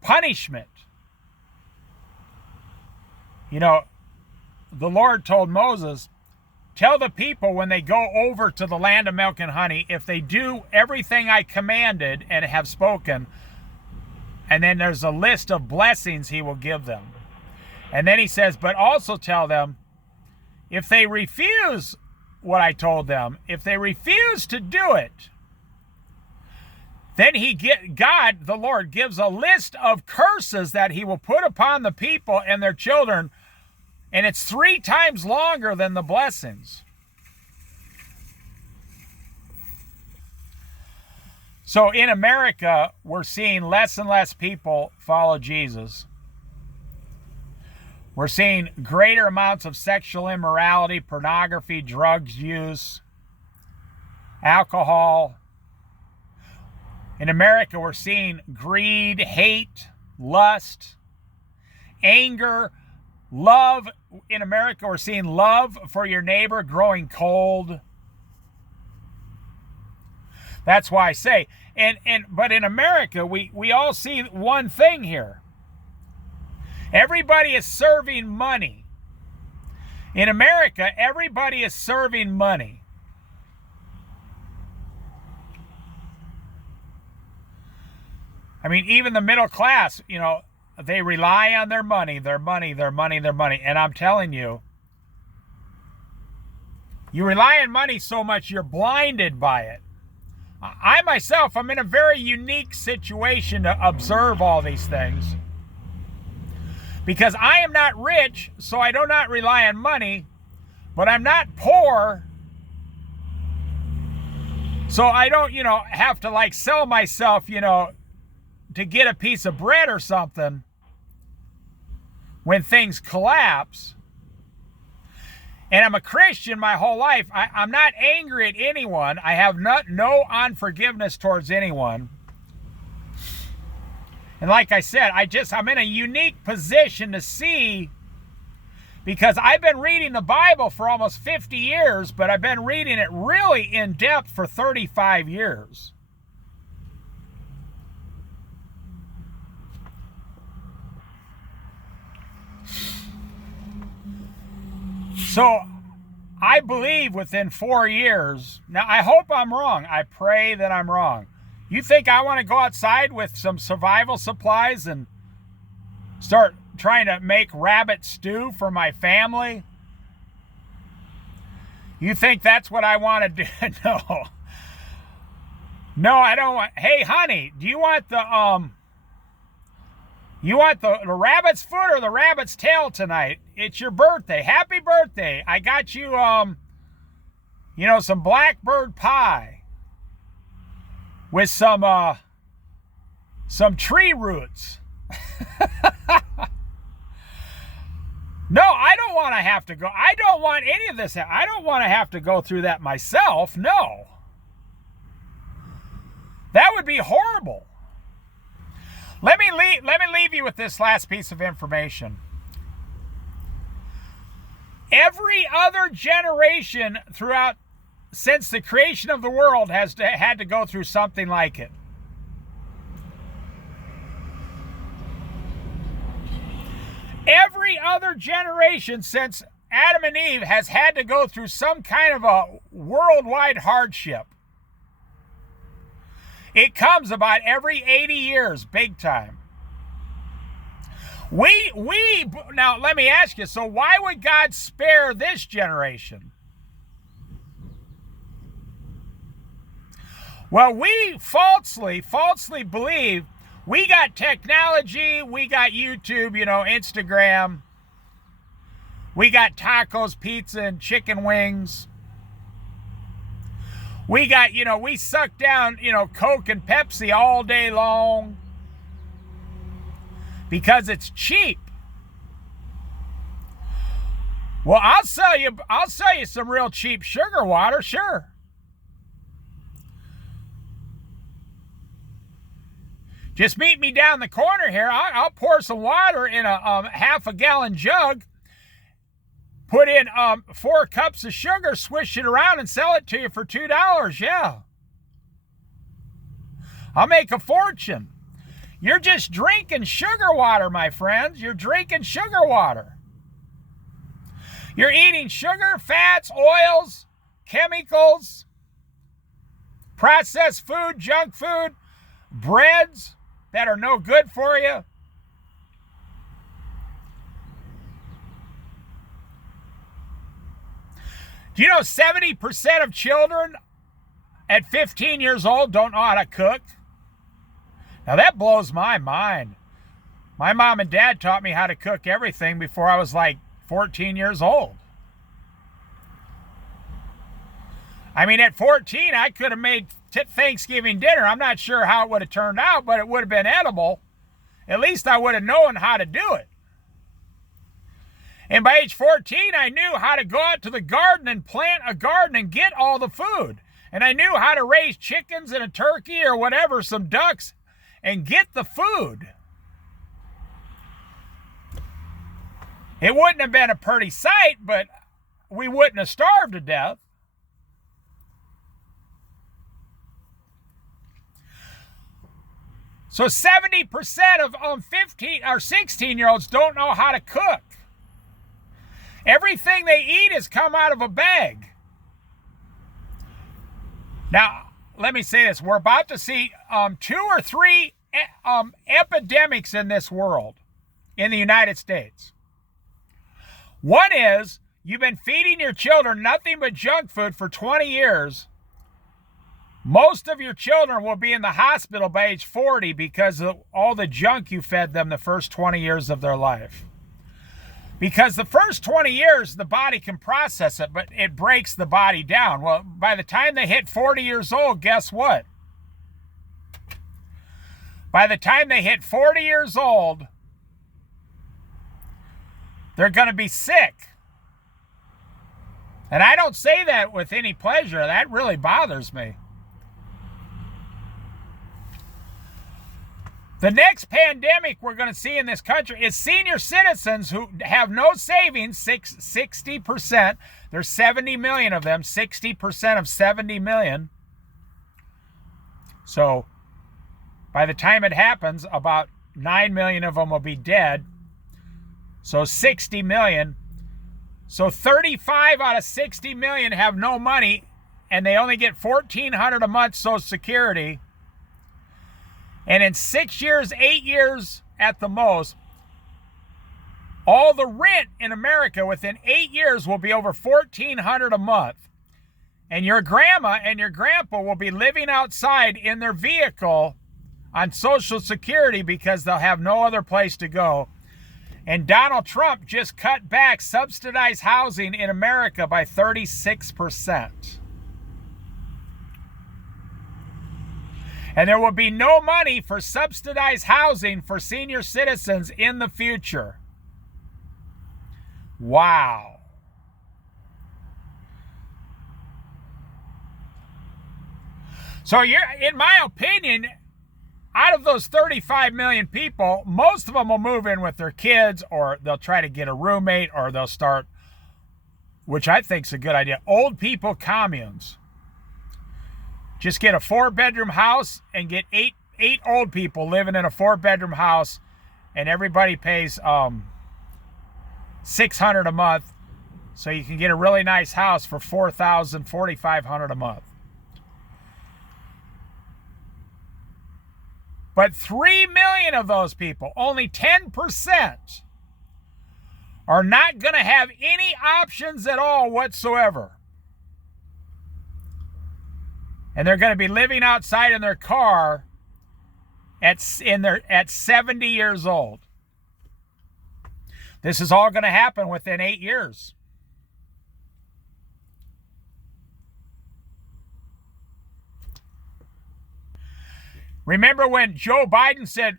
punishment. The Lord told Moses, tell the people when they go over to the land of milk and honey, if they do everything I commanded and have spoken, and then there's a list of blessings he will give them. And then he says, but also tell them, if they refuse what I told them, if they refuse to do it, then God, the Lord, gives a list of curses that he will put upon the people and their children, and it's 3 times longer than the blessings. So in America, we're seeing less and less people follow Jesus. We're seeing greater amounts of sexual immorality, pornography, drugs use, alcohol. In America, we're seeing greed, hate, lust, anger, love. In America, we're seeing love for your neighbor growing cold. That's why I say, but in America, we all see one thing here. Everybody is serving money. In America, everybody is serving money. I mean, even the middle class, they rely on their money. And I'm telling you, you rely on money so much, you're blinded by it. I myself, I'm in a very unique situation to observe all these things. Because I am not rich, so I do not rely on money, but I'm not poor, so I don't, have to sell myself, to get a piece of bread or something when things collapse. And I'm a Christian my whole life. I'm not angry at anyone. I have no unforgiveness towards anyone. And like I said, I'm in a unique position to see, because I've been reading the Bible for almost 50 years, but I've been reading it really in depth for 35 years. So I believe within 4 years, now I hope I'm wrong. I pray that I'm wrong. You think I want to go outside with some survival supplies and start trying to make rabbit stew for my family? You think that's what I want to do? No. No, I don't want. Hey, honey, do you want the rabbit's foot or the rabbit's tail tonight? It's your birthday. Happy birthday. I got you some blackbird pie with some tree roots. No, I don't want to have to go. I don't want any of this. I don't want to have to go through that myself. No. That would be horrible. Let me leave you with this last piece of information. Every other generation since the creation of the world had to go through something like it. Every other generation since Adam and Eve has had to go through some kind of a worldwide hardship. It comes about every 80 years, big time. Now let me ask you, so why would God spare this generation? Well, we falsely believe we got technology, we got YouTube, Instagram, we got tacos, pizza, and chicken wings. We got, we suck down, Coke and Pepsi all day long because it's cheap. Well, I'll sell you some real cheap sugar water, sure. Just meet me down the corner here. I'll pour some water in a half a gallon jug. Put in 4 cups of sugar, swish it around, and sell it to you for $2. Yeah. I'll make a fortune. You're just drinking sugar water, my friends. You're drinking sugar water. You're eating sugar, fats, oils, chemicals, processed food, junk food, breads that are no good for you. Do you know 70% of children at 15 years old don't know how to cook? Now that blows my mind. My mom and dad taught me how to cook everything before I was like 14 years old. I mean, at 14, I could have made Thanksgiving dinner. I'm not sure how it would have turned out, but it would have been edible. At least I would have known how to do it. And by age 14, I knew how to go out to the garden and plant a garden and get all the food. And I knew how to raise chickens and a turkey or whatever, some ducks, and get the food. It wouldn't have been a pretty sight, but we wouldn't have starved to death. So 70% of 15 or 16-year-olds don't know how to cook. Everything they eat has come out of a bag. Now, let me say this. We're about to see 2 or 3 epidemics in this world, in the United States. One is, you've been feeding your children nothing but junk food for 20 years. Most of your children will be in the hospital by age 40 because of all the junk you fed them the first 20 years of their life. Because the first 20 years, the body can process it, but it breaks the body down. Well, by the time they hit 40 years old, guess what? By the time they hit 40 years old, they're going to be sick. And I don't say that with any pleasure. That really bothers me. The next pandemic we're going to see in this country is senior citizens who have no savings, 60%. There's 70 million of them, 60% of 70 million. So by the time it happens, about 9 million of them will be dead. So 60 million. So 35 out of 60 million have no money, and they only get $1,400 a month Social Security. And in 6 years, 8 years at the most, all the rent in America within 8 years will be over $1,400 a month. And your grandma and your grandpa will be living outside in their vehicle on Social Security because they'll have no other place to go. And Donald Trump just cut back subsidized housing in America by 36%. And there will be no money for subsidized housing for senior citizens in the future. Wow. So in my opinion, out of those 35 million people, most of them will move in with their kids, or they'll try to get a roommate, or they'll start, which I think is a good idea, old people communes. Just get a 4-bedroom house and get eight old people living in a 4-bedroom house, and everybody pays $600 a month, so you can get a really nice house for $4,000, $4,500 a month. But 3 million of those people, only 10%, are not going to have any options at all whatsoever. And they're going to be living outside in their car at 70 years old. This is all going to happen within 8 years. Remember when Joe Biden said,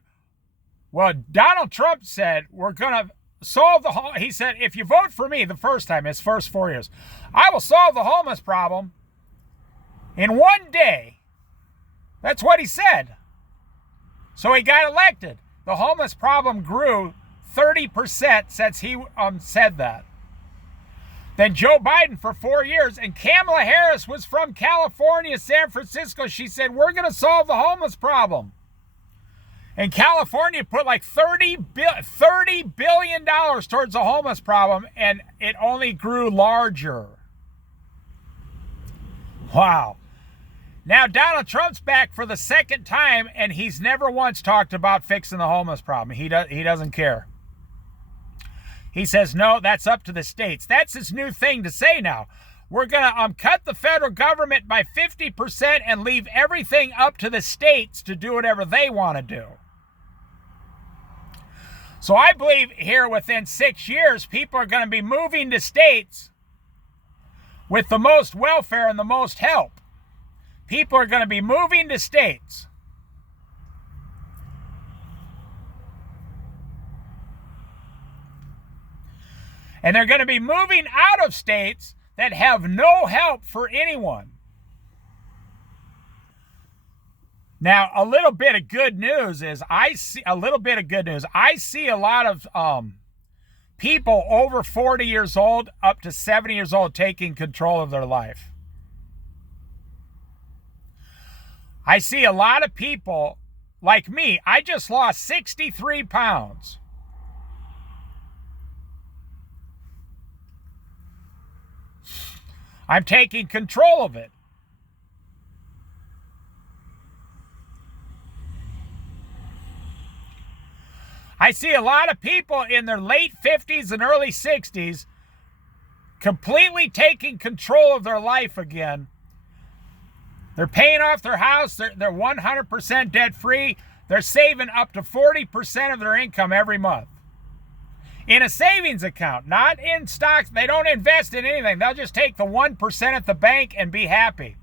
well, Donald Trump said, we're going to solve he said, if you vote for me the first time, his first 4 years, I will solve the homeless problem in one day. That's what he said. So he got elected. The homeless problem grew 30% since he said that. Then Joe Biden for 4 years, and Kamala Harris was from California, San Francisco. She said, we're going to solve the homeless problem. And California put like $30 billion towards the homeless problem, and it only grew larger. Wow. Now Donald Trump's back for the second time, and he's never once talked about fixing the homeless problem. He doesn't care. He says, no, that's up to the states. That's his new thing to say now. We're going to cut the federal government by 50% and leave everything up to the states to do whatever they want to do. So I believe here within 6 years, people are going to be moving to states with the most welfare and the most help. People are going to be moving to states. And they're going to be moving out of states that have no help for anyone. Now, a little bit of good news is I see a lot of people over 40 years old up to 70 years old taking control of their life. I see a lot of people like me. I just lost 63 pounds. I'm taking control of it. I see a lot of people in their late 50s and early 60s completely taking control of their life again. They're paying off their house. They're 100% debt-free. They're saving up to 40% of their income every month in a savings account, not in stocks. They don't invest in anything. They'll just take the 1% at the bank and be happy.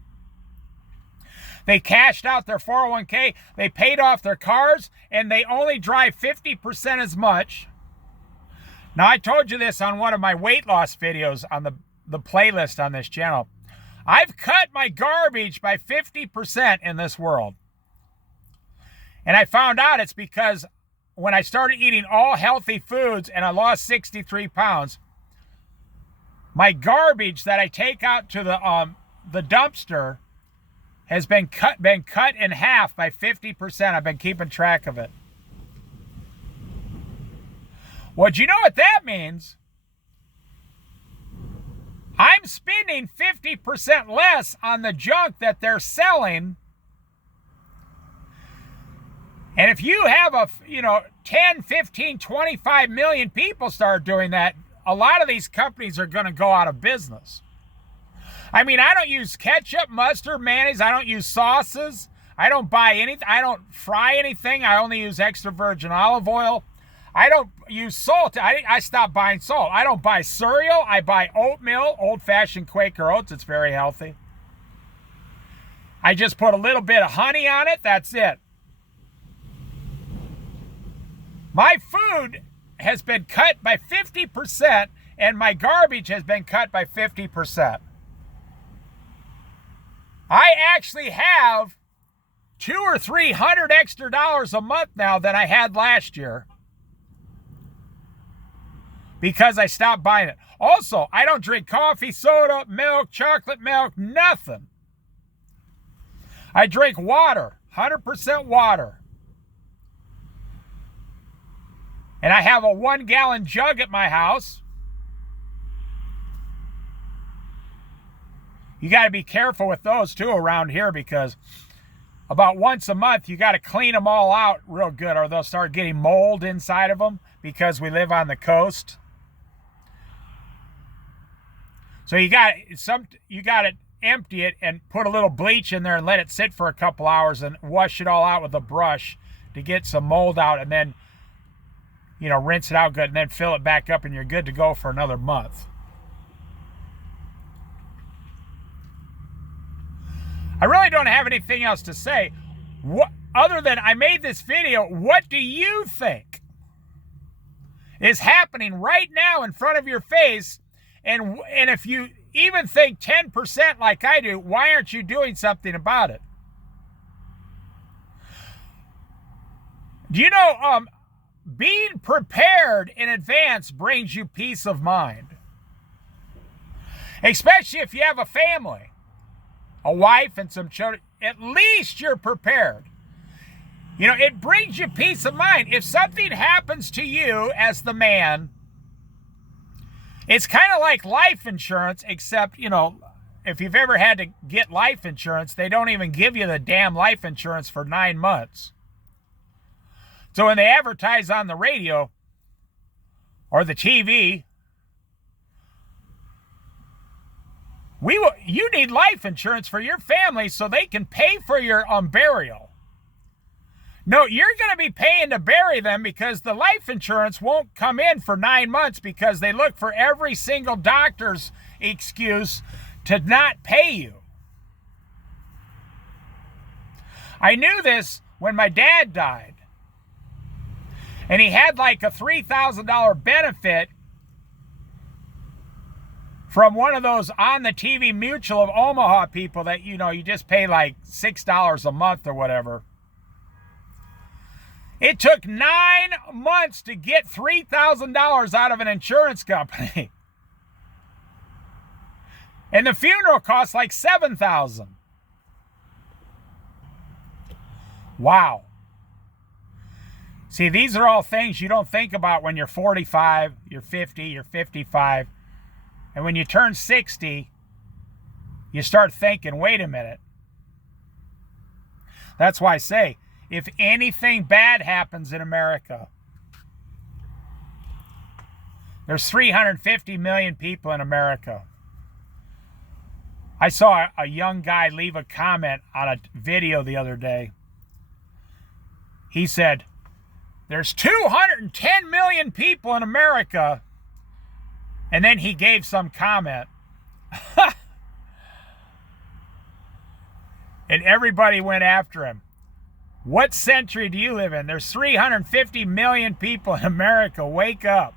They cashed out their 401k. They paid off their cars, and they only drive 50% as much. Now, I told you this on one of my weight loss videos on the playlist on this channel. I've cut my garbage by 50% in this world. And I found out it's because when I started eating all healthy foods and I lost 63 pounds, my garbage that I take out to the dumpster has been cut in half by 50%. I've been keeping track of it. Well, do you know what that means? I'm spending 50% less on the junk that they're selling. And if you have 10, 15, 25 million people start doing that, a lot of these companies are going to go out of business. I mean, I don't use ketchup, mustard, mayonnaise. I don't use sauces. I don't buy anything. I don't fry anything. I only use extra virgin olive oil. I don't use salt. I stopped buying salt. I don't buy cereal. I buy oatmeal, old-fashioned Quaker oats. It's very healthy. I just put a little bit of honey on it. That's it. My food has been cut by 50%, and my garbage has been cut by 50%. I actually have $200 or $300 extra a month now than I had last year because I stopped buying it. Also, I don't drink coffee, soda, milk, chocolate milk, nothing. I drink water, 100% water. And I have a 1-gallon jug at my house. You got to be careful with those too around here because about once a month you got to clean them all out real good or they'll start getting mold inside of them because we live on the coast. So you got to empty it and put a little bleach in there and let it sit for a couple hours and wash it all out with a brush to get some mold out, and then rinse it out good and then fill it back up and you're good to go for another month. I really don't have anything else to say other than I made this video. What do you think is happening right now in front of your face? And if you even think 10% like I do, why aren't you doing something about it? Do you know being prepared in advance brings you peace of mind? Especially if you have a family, a wife and some children. At least you're prepared. It brings you peace of mind. If something happens to you as the man, it's kind of like life insurance, except, if you've ever had to get life insurance, they don't even give you the damn life insurance for 9 months. So when they advertise on the radio or the TV, you need life insurance for your family so they can pay for your burial. No, you're going to be paying to bury them because the life insurance won't come in for 9 months because they look for every single doctor's excuse to not pay you. I knew this when my dad died. And he had like a $3,000 benefit from one of those on the TV Mutual of Omaha people that, you just pay like $6 a month or whatever. It took 9 months to get $3,000 out of an insurance company. And the funeral cost like $7,000. Wow. See, these are all things you don't think about when you're 45, you're 50, you're 55. And when you turn 60, you start thinking, wait a minute. That's why I say, if anything bad happens in America, there's 350 million people in America. I saw a young guy leave a comment on a video the other day. He said, there's 210 million people in America. And then he gave some comment. And everybody went after him. What century do you live in? There's 350 million people in America. Wake up.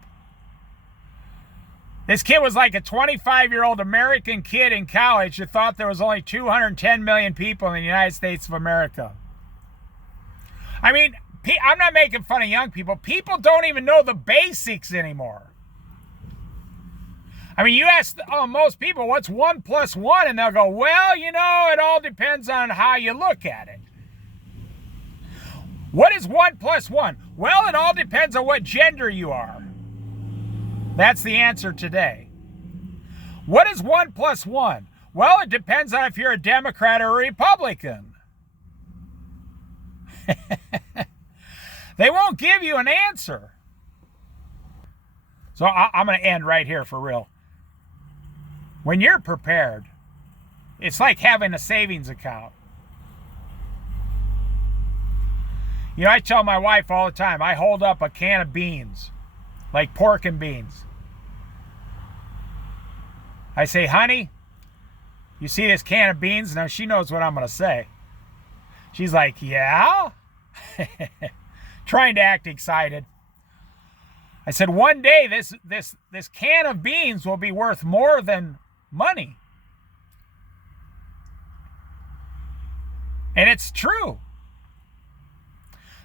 This kid was like a 25-year-old American kid in college who thought there was only 210 million people in the United States of America. I mean, I'm not making fun of young people. People don't even know the basics anymore. I mean, you ask most people, what's 1 + 1? And they'll go, well, it all depends on how you look at it. What is 1 + 1? Well, it all depends on what gender you are. That's the answer today. What is 1 + 1? Well, it depends on if you're a Democrat or a Republican. They won't give you an answer. So I'm going to end right here for real. When you're prepared, It's like having a savings account. You know, I tell my wife all the time, I hold up a can of beans, like pork and beans. I say, honey, you see this can of beans? Now she knows what I'm going to say. She's like, yeah? Trying to act excited. I said, one day this can of beans will be worth more than money. And it's true.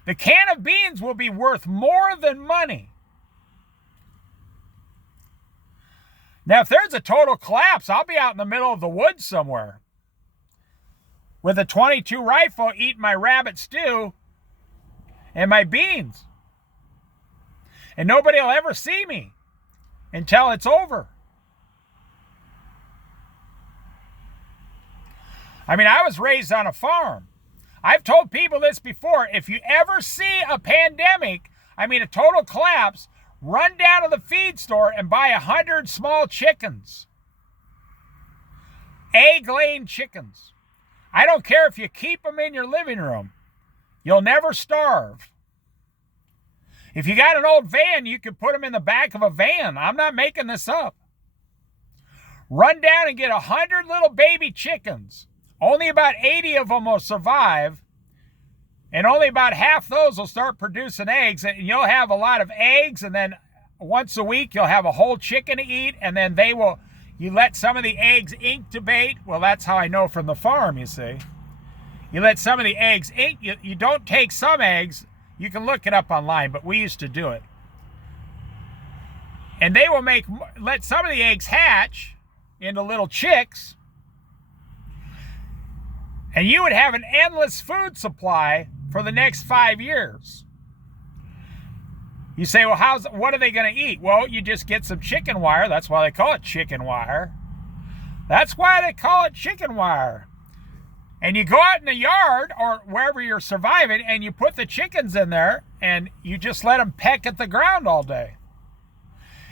The can of beans will be worth more than money. Now, if there's a total collapse, I'll be out in the middle of the woods somewhere with a .22 rifle eating my rabbit stew and my beans. And nobody will ever see me until it's over. I mean, I was raised on a farm. I've told people this before. If you ever see a pandemic, I mean a total collapse, run down to the feed store and buy 100 small chickens. Egg-laying chickens. I don't care if you keep them in your living room. You'll never starve. If you got an old van, you can put them in the back of a van. I'm not making this up. Run down and get 100 little baby chickens. Only about 80 of them will survive, and only about half those will start producing eggs, and you'll have a lot of eggs, and then once a week you'll have a whole chicken to eat, and then you let some of the eggs incubate. Well, that's how I know from the farm, you see. You let some of the eggs you don't take some eggs, you can look it up online, but we used to do it. And they will let some of the eggs hatch into little chicks, and you would have an endless food supply for the next 5 years. You say, well, what are they going to eat? Well, you just get some chicken wire. That's why they call it chicken wire. That's why they call it chicken wire. And you go out in the yard or wherever you're surviving, and you put the chickens in there, and you just let them peck at the ground all day.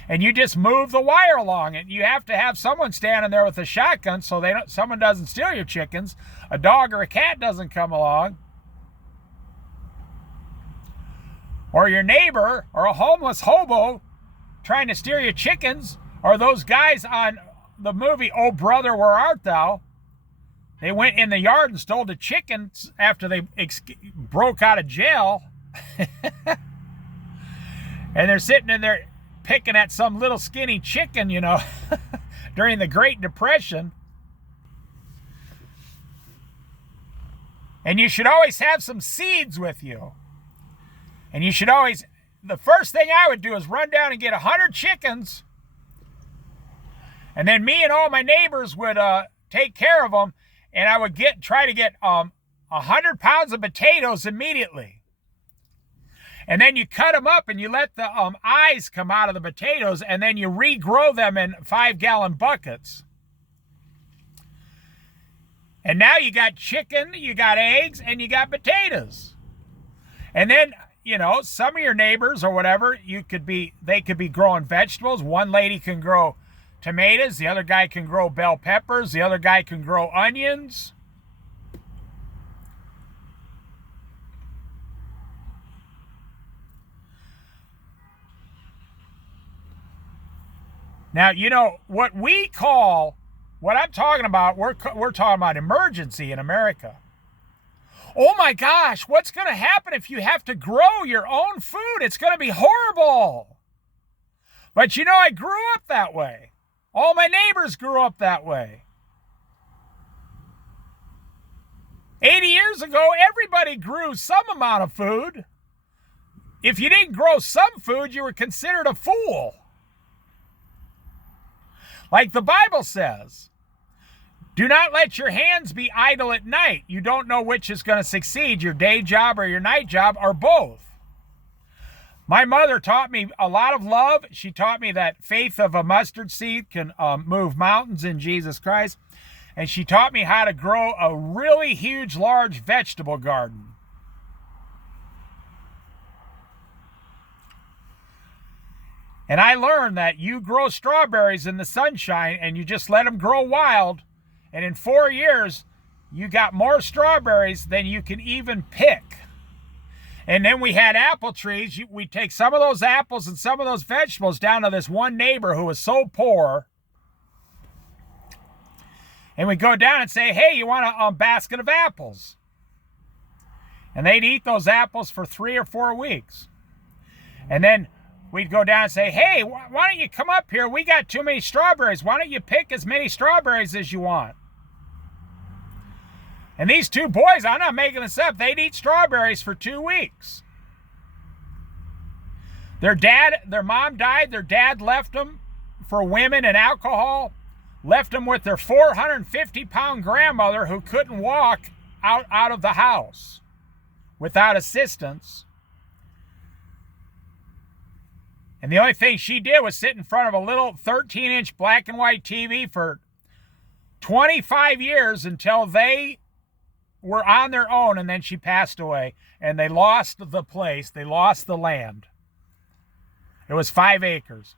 And you just move the wire along, and you have to have someone standing there with a shotgun so someone doesn't steal your chickens. A dog or a cat doesn't come along. Or your neighbor or a homeless hobo trying to steal your chickens, or those guys on the movie Oh Brother, Where Art Thou? They went in the yard and stole the chickens after they broke out of jail. And they're sitting in there picking at some little skinny chicken, you know, during the Great Depression. And you should always have some seeds with you. And you should always, the first thing I would do is run down and get 100 chickens. And then me and all my neighbors would take care of them. And I would try to get 100 pounds of potatoes immediately. And then you cut them up and you let the eyes come out of the potatoes, and then you regrow them in 5-gallon buckets. And now you got chicken, you got eggs, and you got potatoes. And then, you know, some of your neighbors or whatever, they could be growing vegetables. One lady can grow tomatoes, the other guy can grow bell peppers, the other guy can grow onions. Now, you know, what I'm talking about, we're talking about emergency in America. Oh my gosh, what's going to happen if you have to grow your own food? It's going to be horrible. But you know, I grew up that way. All my neighbors grew up that way. 80 years ago, everybody grew some amount of food. If you didn't grow some food, you were considered a fool. Like the Bible says, do not let your hands be idle at night. You don't know which is going to succeed, your day job or your night job, or both. My mother taught me a lot of love. She taught me that faith of a mustard seed can move mountains in Jesus Christ. And she taught me how to grow a really huge, large vegetable garden. And I learned that you grow strawberries in the sunshine and you just let them grow wild, And in 4 years, you got more strawberries than you can even pick. And then we had apple trees. We'd take some of those apples and some of those vegetables down to this one neighbor who was so poor. And we'd go down and say, hey, you want a basket of apples? And they'd eat those apples for 3 or 4 weeks. And then we'd go down and say, hey, why don't you come up here? We got too many strawberries. Why don't you pick as many strawberries as you want? And these two boys, I'm not making this up, they'd eat strawberries for 2 weeks. Their mom died. Their dad left them for women and alcohol. Left them with their 450-pound grandmother who couldn't walk out of the house without assistance. And the only thing she did was sit in front of a little 13-inch black and white TV for 25 years until they were on their own, and then she passed away. And they lost the place. They lost the land. It was 5 acres.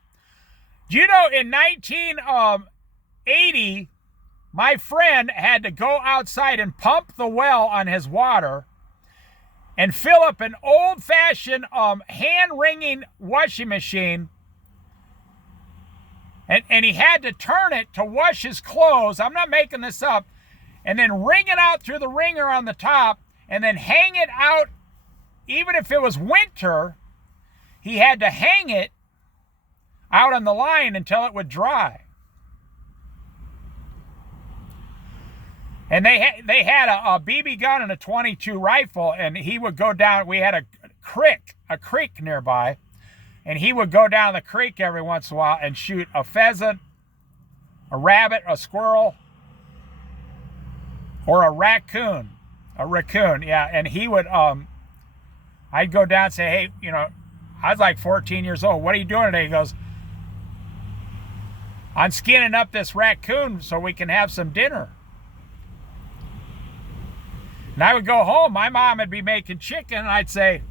Do you know in 1980, my friend had to go outside and pump the well on his water and fill up an old-fashioned hand-wringing washing machine. And he had to turn it to wash his clothes. I'm not making this up. And then wring it out through the wringer on the top, and then hang it out. Even if it was winter, he had to hang it out on the line until it would dry. And they had a BB gun and a .22 rifle, and he would go down. We had a creek nearby, and he would go down the creek every once in a while and shoot a pheasant, a rabbit, a squirrel, or a raccoon. Yeah. And he would, I'd go down and say, hey, you know, I was like 14 years old. What are you doing today? He goes, I'm skinning up this raccoon so we can have some dinner. And I would go home. My mom would be making chicken, and I'd say,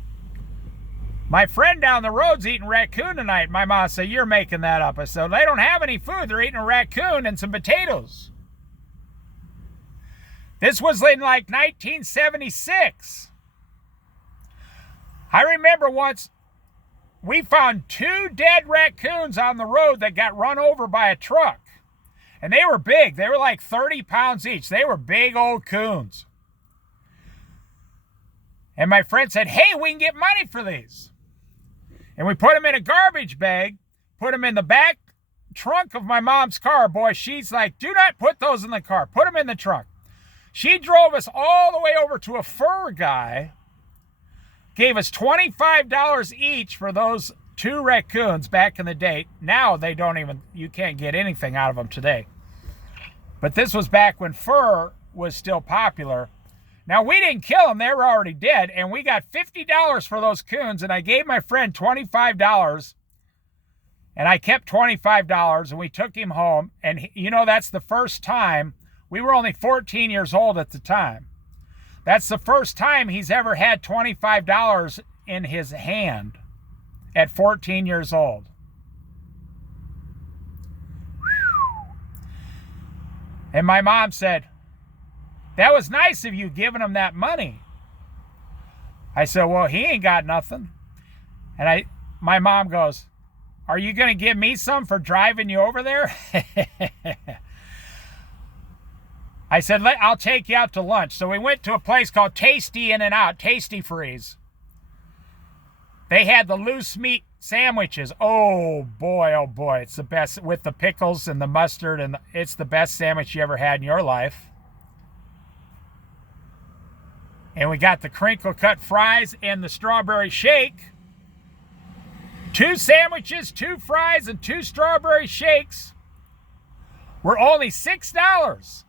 my friend down the road's eating raccoon tonight. My mom would say, you're making that up. I said, they don't have any food. They're eating a raccoon and some potatoes. This was in like 1976. I remember once we found 2 dead raccoons on the road that got run over by a truck. And they were big. They were like 30 pounds each. They were big old coons. And my friend said, hey, we can get money for these. And we put them in a garbage bag, put them in the back trunk of my mom's car. Boy, she's like, do not put those in the car. Put them in the trunk. She drove us all the way over to a fur guy, gave us $25 each for those 2 raccoons back in the day. Now they don't even, you can't get anything out of them today. But this was back when fur was still popular. Now, we didn't kill them. They were already dead. And we got $50 for those coons. And I gave my friend $25. And I kept $25. And we took him home. And, you know, that's the first time. We were only 14 years old at the time. That's the first time he's ever had $25 in his hand at 14 years old. And my mom said, that was nice of you giving him that money. I said, well, he ain't got nothing. And my mom goes, are you going to give me some for driving you over there? I said, I'll take you out to lunch. So we went to a place called Tasty In-N-Out, Tasty Freeze. They had the loose meat sandwiches. Oh boy, it's the best with the pickles and the mustard, and it's the best sandwich you ever had in your life. And we got the crinkle cut fries and the strawberry shake. 2 sandwiches, 2 fries, and 2 strawberry shakes were only $6.